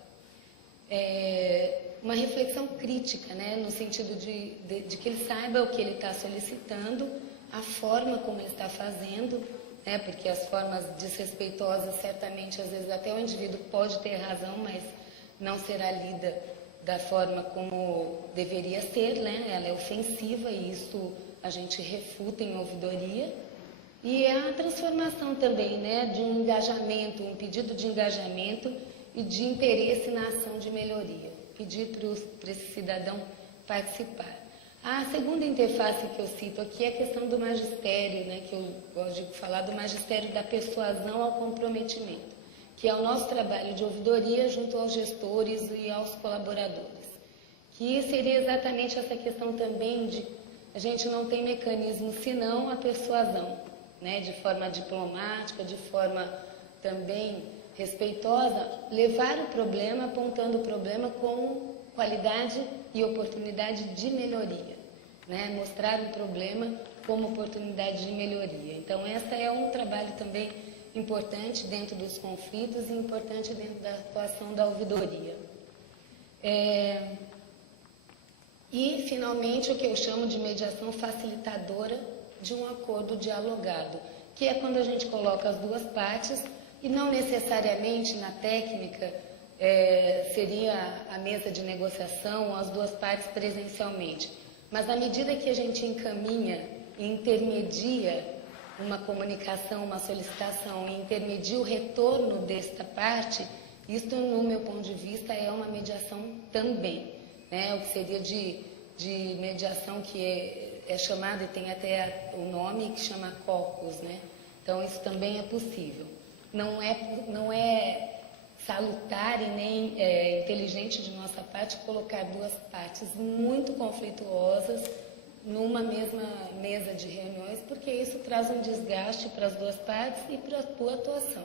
Uma reflexão crítica, né? No sentido de que ele saiba o que ele está solicitando, a forma como ele está fazendo, né? Porque as formas desrespeitosas, certamente, às vezes até o indivíduo pode ter razão, mas não será lida da forma como deveria ser, né? Ela é ofensiva e isso a gente refuta em ouvidoria. E é a transformação também, né? De um engajamento, um pedido de engajamento e de interesse na ação de melhoria. Pedir para esse cidadão participar. A segunda interface que eu cito aqui é a questão do magistério, né? Que eu gosto de falar do magistério da persuasão ao comprometimento, que é o nosso trabalho de ouvidoria junto aos gestores e aos colaboradores. Que seria exatamente essa questão também de a gente não tem mecanismo senão a persuasão, né? De forma diplomática, de forma também respeitosa, levar o problema, apontando o problema com qualidade e oportunidade de melhoria, né? Mostrar o problema como oportunidade de melhoria. Então, essa é um trabalho também importante dentro dos conflitos e importante dentro da atuação da ouvidoria. E, finalmente, o que eu chamo de mediação facilitadora de um acordo dialogado, que é quando a gente coloca as duas partes e não necessariamente na técnica seria a mesa de negociação, as duas partes presencialmente. Mas à medida que a gente encaminha e intermedia uma comunicação, uma solicitação e intermedia o retorno desta parte, isto, no meu ponto de vista, é uma mediação também, né? O que seria de mediação que é chamado, e tem até o nome que chama COCOS, né? Então, isso também é possível. Não é salutar e nem inteligente de nossa parte colocar duas partes muito conflituosas numa mesma mesa de reuniões, porque isso traz um desgaste para as duas partes e para a tua atuação,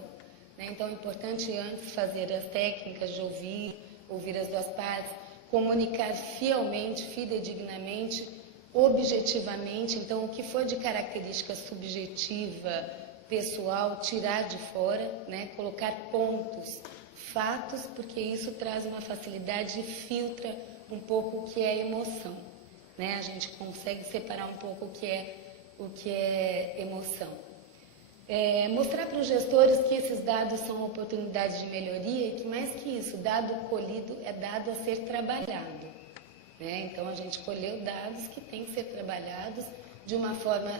né? Então, é importante antes fazer as técnicas de ouvir as duas partes, comunicar fielmente, fidedignamente, objetivamente. Então, o que for de característica subjetiva, pessoal, tirar de fora, né? Colocar pontos, fatos, porque isso traz uma facilidade e filtra um pouco o que é emoção, né? A gente consegue separar um pouco o que é emoção. Mostrar para os gestores que esses dados são oportunidades de melhoria e que, mais que isso, dado colhido é dado a ser trabalhado, né? Então, a gente colheu dados que têm que ser trabalhados de uma forma,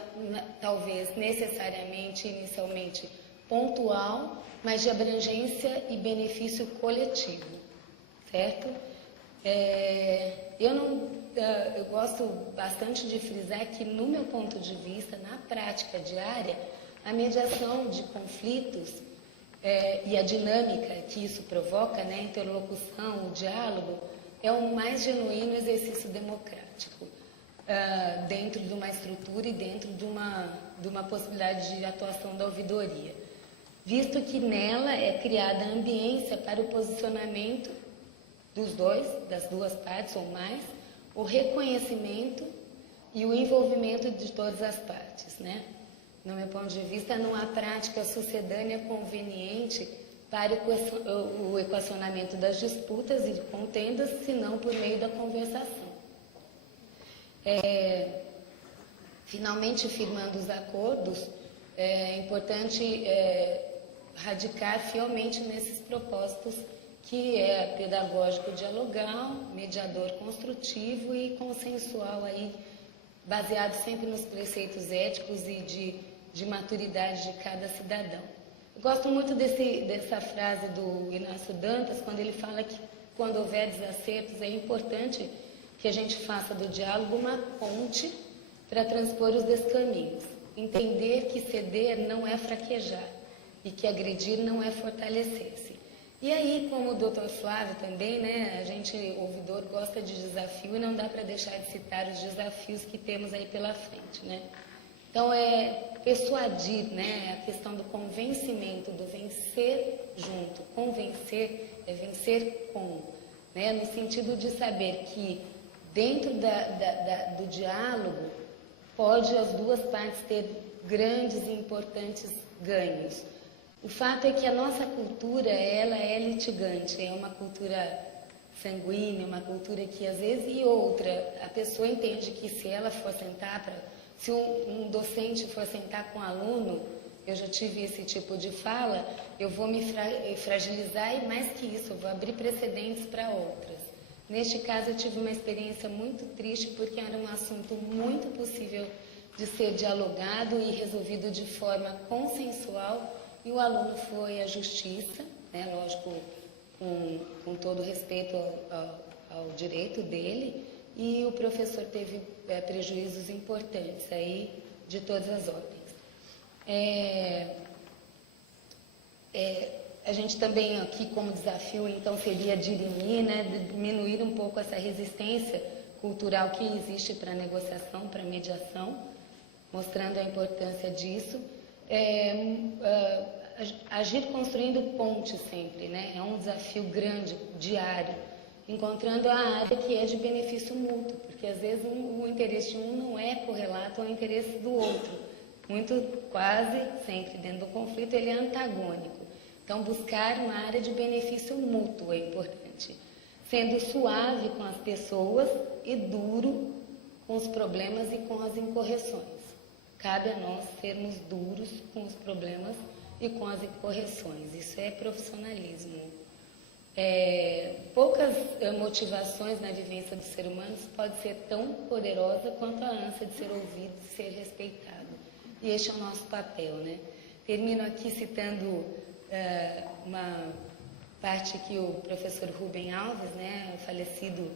talvez, necessariamente, inicialmente, pontual, mas de abrangência e benefício coletivo, certo? Eu gosto bastante de frisar que, no meu ponto de vista, na prática diária, a mediação de conflitos e a dinâmica que isso provoca, né, a interlocução, o diálogo, é o mais genuíno exercício democrático, dentro de uma estrutura e dentro de uma possibilidade de atuação da ouvidoria, visto que nela é criada a ambiência para o posicionamento das duas partes ou mais, o reconhecimento e o envolvimento de todas as partes, né? No meu ponto de vista, não há prática sucedânea conveniente para o equacionamento das disputas e contendas, senão por meio da conversação. Finalmente, firmando os acordos, é importante radicar fielmente nesses propósitos, que é pedagógico dialogal, mediador construtivo e consensual, aí, baseado sempre nos preceitos éticos e de maturidade de cada cidadão. Eu gosto muito dessa frase do Inácio Dantas, quando ele fala que, quando houver desacertos, é importante que a gente faça do diálogo uma ponte para transpor os descaminhos. Entender que ceder não é fraquejar e que agredir não é fortalecer-se. E aí, como o doutor Flávio também, né, a gente, ouvidor, gosta de desafio e não dá para deixar de citar os desafios que temos aí pela frente, né? Então, persuadir, né, a questão do convencimento, do vencer junto. Convencer é vencer com, né, no sentido de saber que dentro do diálogo pode as duas partes ter grandes e importantes ganhos. O fato é que a nossa cultura, ela é litigante, é uma cultura sanguínea, uma cultura que às vezes, e outra, a pessoa entende que se ela for sentar, se um docente for sentar com um aluno, eu já tive esse tipo de fala, eu vou me fragilizar e mais que isso, eu vou abrir precedentes para outras. Neste caso, eu tive uma experiência muito triste, porque era um assunto muito possível de ser dialogado e resolvido de forma consensual, e o aluno foi à justiça, né, lógico, com todo respeito ao direito dele, e o professor teve prejuízos importantes aí de todas as ordens. A gente também aqui como desafio, então, seria dirimir, né, diminuir um pouco essa resistência cultural que existe para a negociação, para a mediação, mostrando a importância disso. Agir construindo pontes sempre, né? É um desafio grande, diário, encontrando a área que é de benefício mútuo, porque às vezes o interesse de um não é correlato ao interesse do outro. Quase sempre dentro do conflito ele é antagônico. Então buscar uma área de benefício mútuo é importante, sendo suave com as pessoas e duro com os problemas e com as incorreções. Cabe a nós sermos duros com os problemas e com as incorreções. Isso é profissionalismo. Poucas motivações na vivência do ser humano pode ser tão poderosa quanto a ânsia de ser ouvido, de ser respeitado. E este é o nosso papel, né? Termino aqui citando uma parte que o professor Rubem Alves, né, o falecido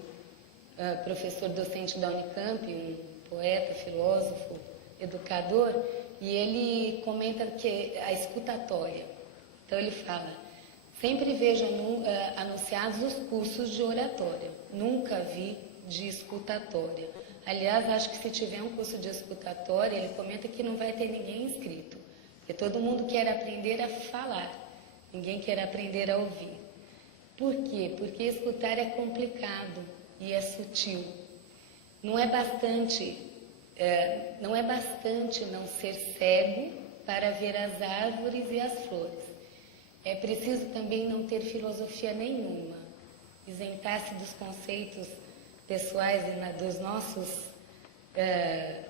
professor docente da Unicamp, um poeta, filósofo, educador, e ele comenta que a escutatória. Então ele fala: sempre vejo anunciados os cursos de oratória, nunca vi de escutatória. Aliás, acho que se tiver um curso de escutatória, ele comenta que não vai ter ninguém inscrito, porque todo mundo quer aprender a falar, ninguém quer aprender a ouvir. Por quê? Porque escutar é complicado e é sutil. Não é bastante não ser cego para ver as árvores e as flores. É preciso também não ter filosofia nenhuma, isentar-se dos conceitos pessoais e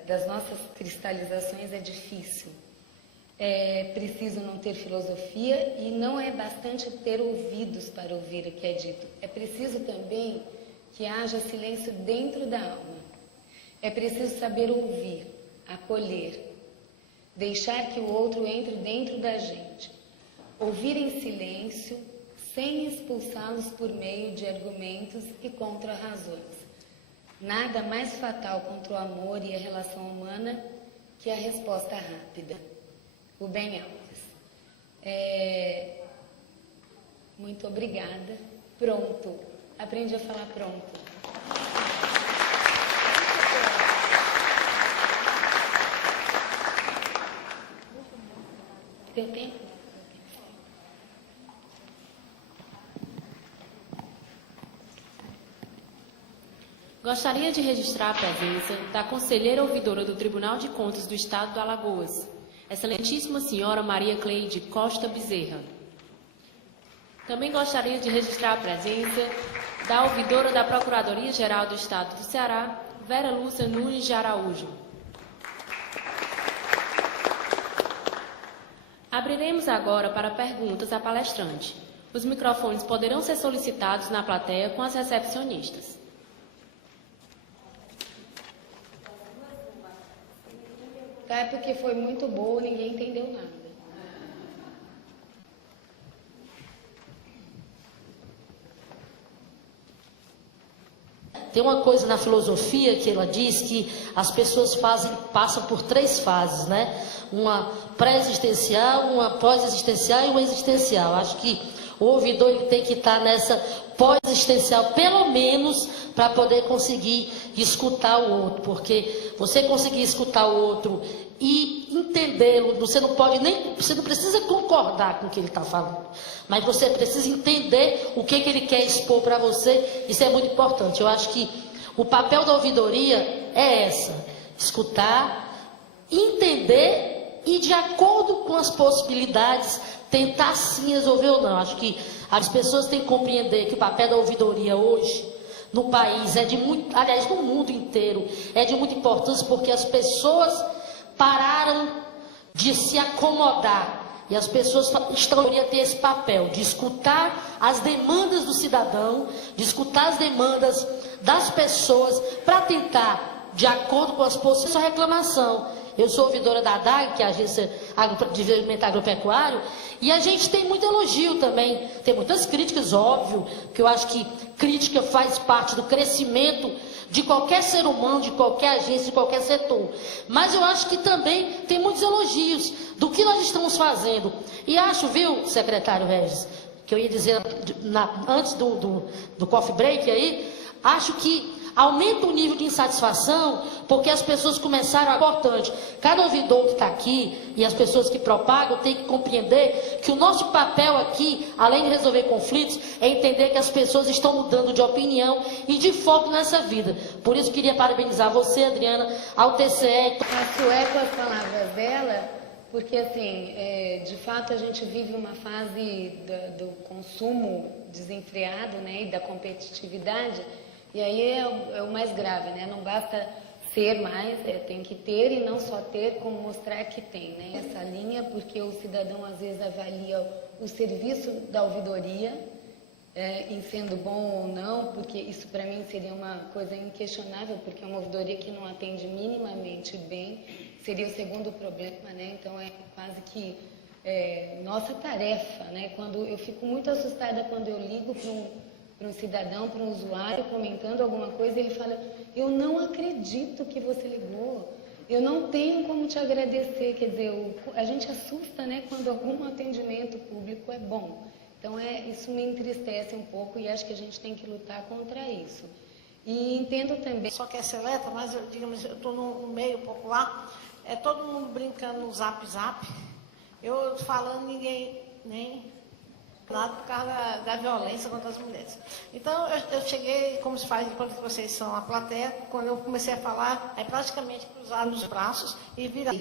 das nossas cristalizações é difícil. É preciso não ter filosofia e não é bastante ter ouvidos para ouvir o que é dito. É preciso também que haja silêncio dentro da alma. É preciso saber ouvir, acolher, deixar que o outro entre dentro da gente. Ouvir em silêncio, sem expulsá-los por meio de argumentos e contra-razões. Nada mais fatal contra o amor e a relação humana que a resposta rápida. Rubem Alves. Muito obrigada. Pronto. Aprendi a falar pronto. Deu tempo? Gostaria de registrar a presença da conselheira ouvidora do Tribunal de Contas do Estado do Alagoas, Excelentíssima Senhora Maria Cleide Costa Bezerra. Também gostaria de registrar a presença da ouvidora da Procuradoria-Geral do Estado do Ceará, Vera Lúcia Nunes de Araújo. Abriremos agora para perguntas à palestrante. Os microfones poderão ser solicitados na plateia com as recepcionistas. É porque foi muito boa, ninguém entendeu nada. Tem uma coisa na filosofia que ela diz que as pessoas passam por 3 fases, né? Uma pré-existencial, uma pós-existencial e uma existencial. Acho que O ouvidor ele tem que estar nessa pós-existencial, pelo menos, para poder conseguir escutar o outro. Porque você conseguir escutar o outro e entendê-lo, você não precisa concordar com o que ele está falando, mas você precisa entender o que ele quer expor para você. Isso é muito importante. Eu acho que o papel da ouvidoria é escutar, entender e, de acordo com as possibilidades, tentar sim resolver ou não. Acho que as pessoas têm que compreender que o papel da ouvidoria hoje no país aliás, no mundo inteiro, é de muita importância, porque as pessoas pararam de se acomodar e as pessoas estão a ter esse papel de escutar as demandas do cidadão, de escutar as demandas das pessoas para tentar, de acordo com as possibilidades, sua reclamação. Eu sou ouvidora da ADAG, que é a Agência de Desenvolvimento Agropecuário, e a gente tem muito elogio também, tem muitas críticas, óbvio, que eu acho que crítica faz parte do crescimento de qualquer ser humano, de qualquer agência, de qualquer setor. Mas eu acho que também tem muitos elogios do que nós estamos fazendo. E acho, viu, secretário Regis, que eu ia dizer antes do coffee break aí, acho que aumenta o nível de insatisfação, porque as pessoas começaram a... Importante, cada ouvidor que está aqui e as pessoas que propagam têm que compreender que o nosso papel aqui, além de resolver conflitos, é entender que as pessoas estão mudando de opinião e de foco nessa vida. Por isso, queria parabenizar você, Adriana, ao TCE. Faço eco às palavras dela, porque, assim, de fato, a gente vive uma fase do consumo desenfreado, né, e da competitividade. E aí é o mais grave, né? Não basta ser mais, tem que ter, e não só ter, como mostrar que tem, né? Essa linha, porque o cidadão às vezes avalia o serviço da ouvidoria, em sendo bom ou não, porque isso para mim seria uma coisa inquestionável, porque uma ouvidoria que não atende minimamente bem seria o segundo problema, né? Então é quase que nossa tarefa, né? Quando eu fico muito assustada quando eu ligo para um cidadão, para um usuário, comentando alguma coisa, ele fala: eu não acredito que você ligou, eu não tenho como te agradecer. Quer dizer, a gente assusta, né, quando algum atendimento público é bom. Então, isso me entristece um pouco e acho que a gente tem que lutar contra isso. E entendo também... Só quer ser letra, mas, digamos, eu estou no meio popular, todo mundo brincando no zap, eu falando, ninguém nem... nada por causa da violência contra as mulheres. Então, eu cheguei, como se faz enquanto vocês são a plateia, quando eu comecei a falar, praticamente cruzaram os braços e viraram.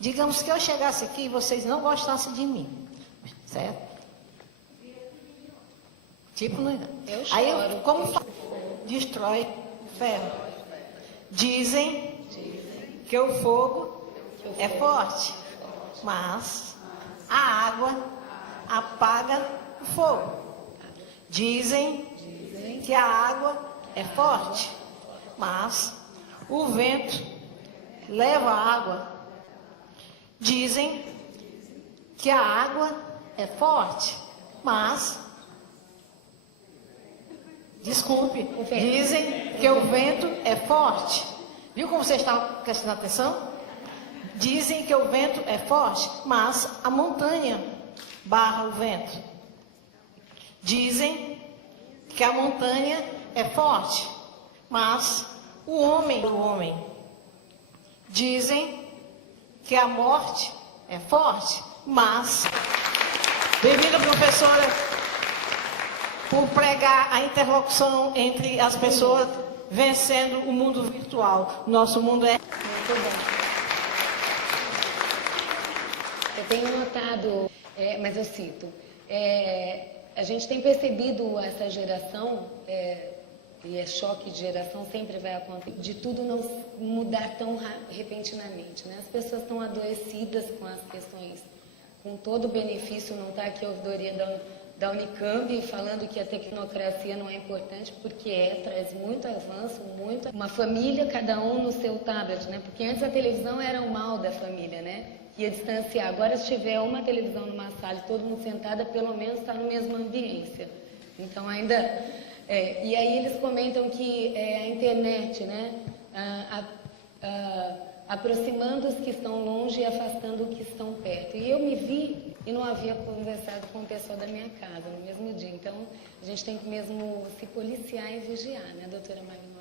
Digamos que eu chegasse aqui e vocês não gostassem de mim, certo? Tipo, não é? Eu choro. Aí, como destrói ferro? Dizem que o fogo é forte, mas a água apaga o fogo. Dizem que a água é forte, mas o vento leva a água. Dizem que a água é forte, mas... Desculpe, dizem que o vento é forte. Viu como você está prestando atenção? Dizem que o vento é forte, mas a montanha barra o vento. Dizem que a montanha é forte, mas o homem. Dizem que a morte é forte, mas... Bem-vinda, professora, por pregar a interlocução entre as pessoas, vencendo o mundo virtual. Nosso mundo é... Muito bom. Eu tenho notado... mas eu cito, a gente tem percebido essa geração, e choque de geração sempre vai acontecer, de tudo não mudar tão repentinamente, né? As pessoas estão adoecidas com as questões, com todo o benefício. Não está aqui a ouvidoria da Unicamp falando que a tecnocracia não é importante, porque traz muito avanço, uma família, cada um no seu tablet, né? Porque antes a televisão era o mal da família, né? Ia distanciar. Agora, se tiver uma televisão numa sala e todo mundo sentada, pelo menos está no mesma ambiência. Então, ainda... e aí eles comentam que a internet, né, aproximando os que estão longe e afastando os que estão perto. E eu me vi e não havia conversado com o pessoal da minha casa no mesmo dia. Então, a gente tem que mesmo se policiar e vigiar, né, doutora Magno?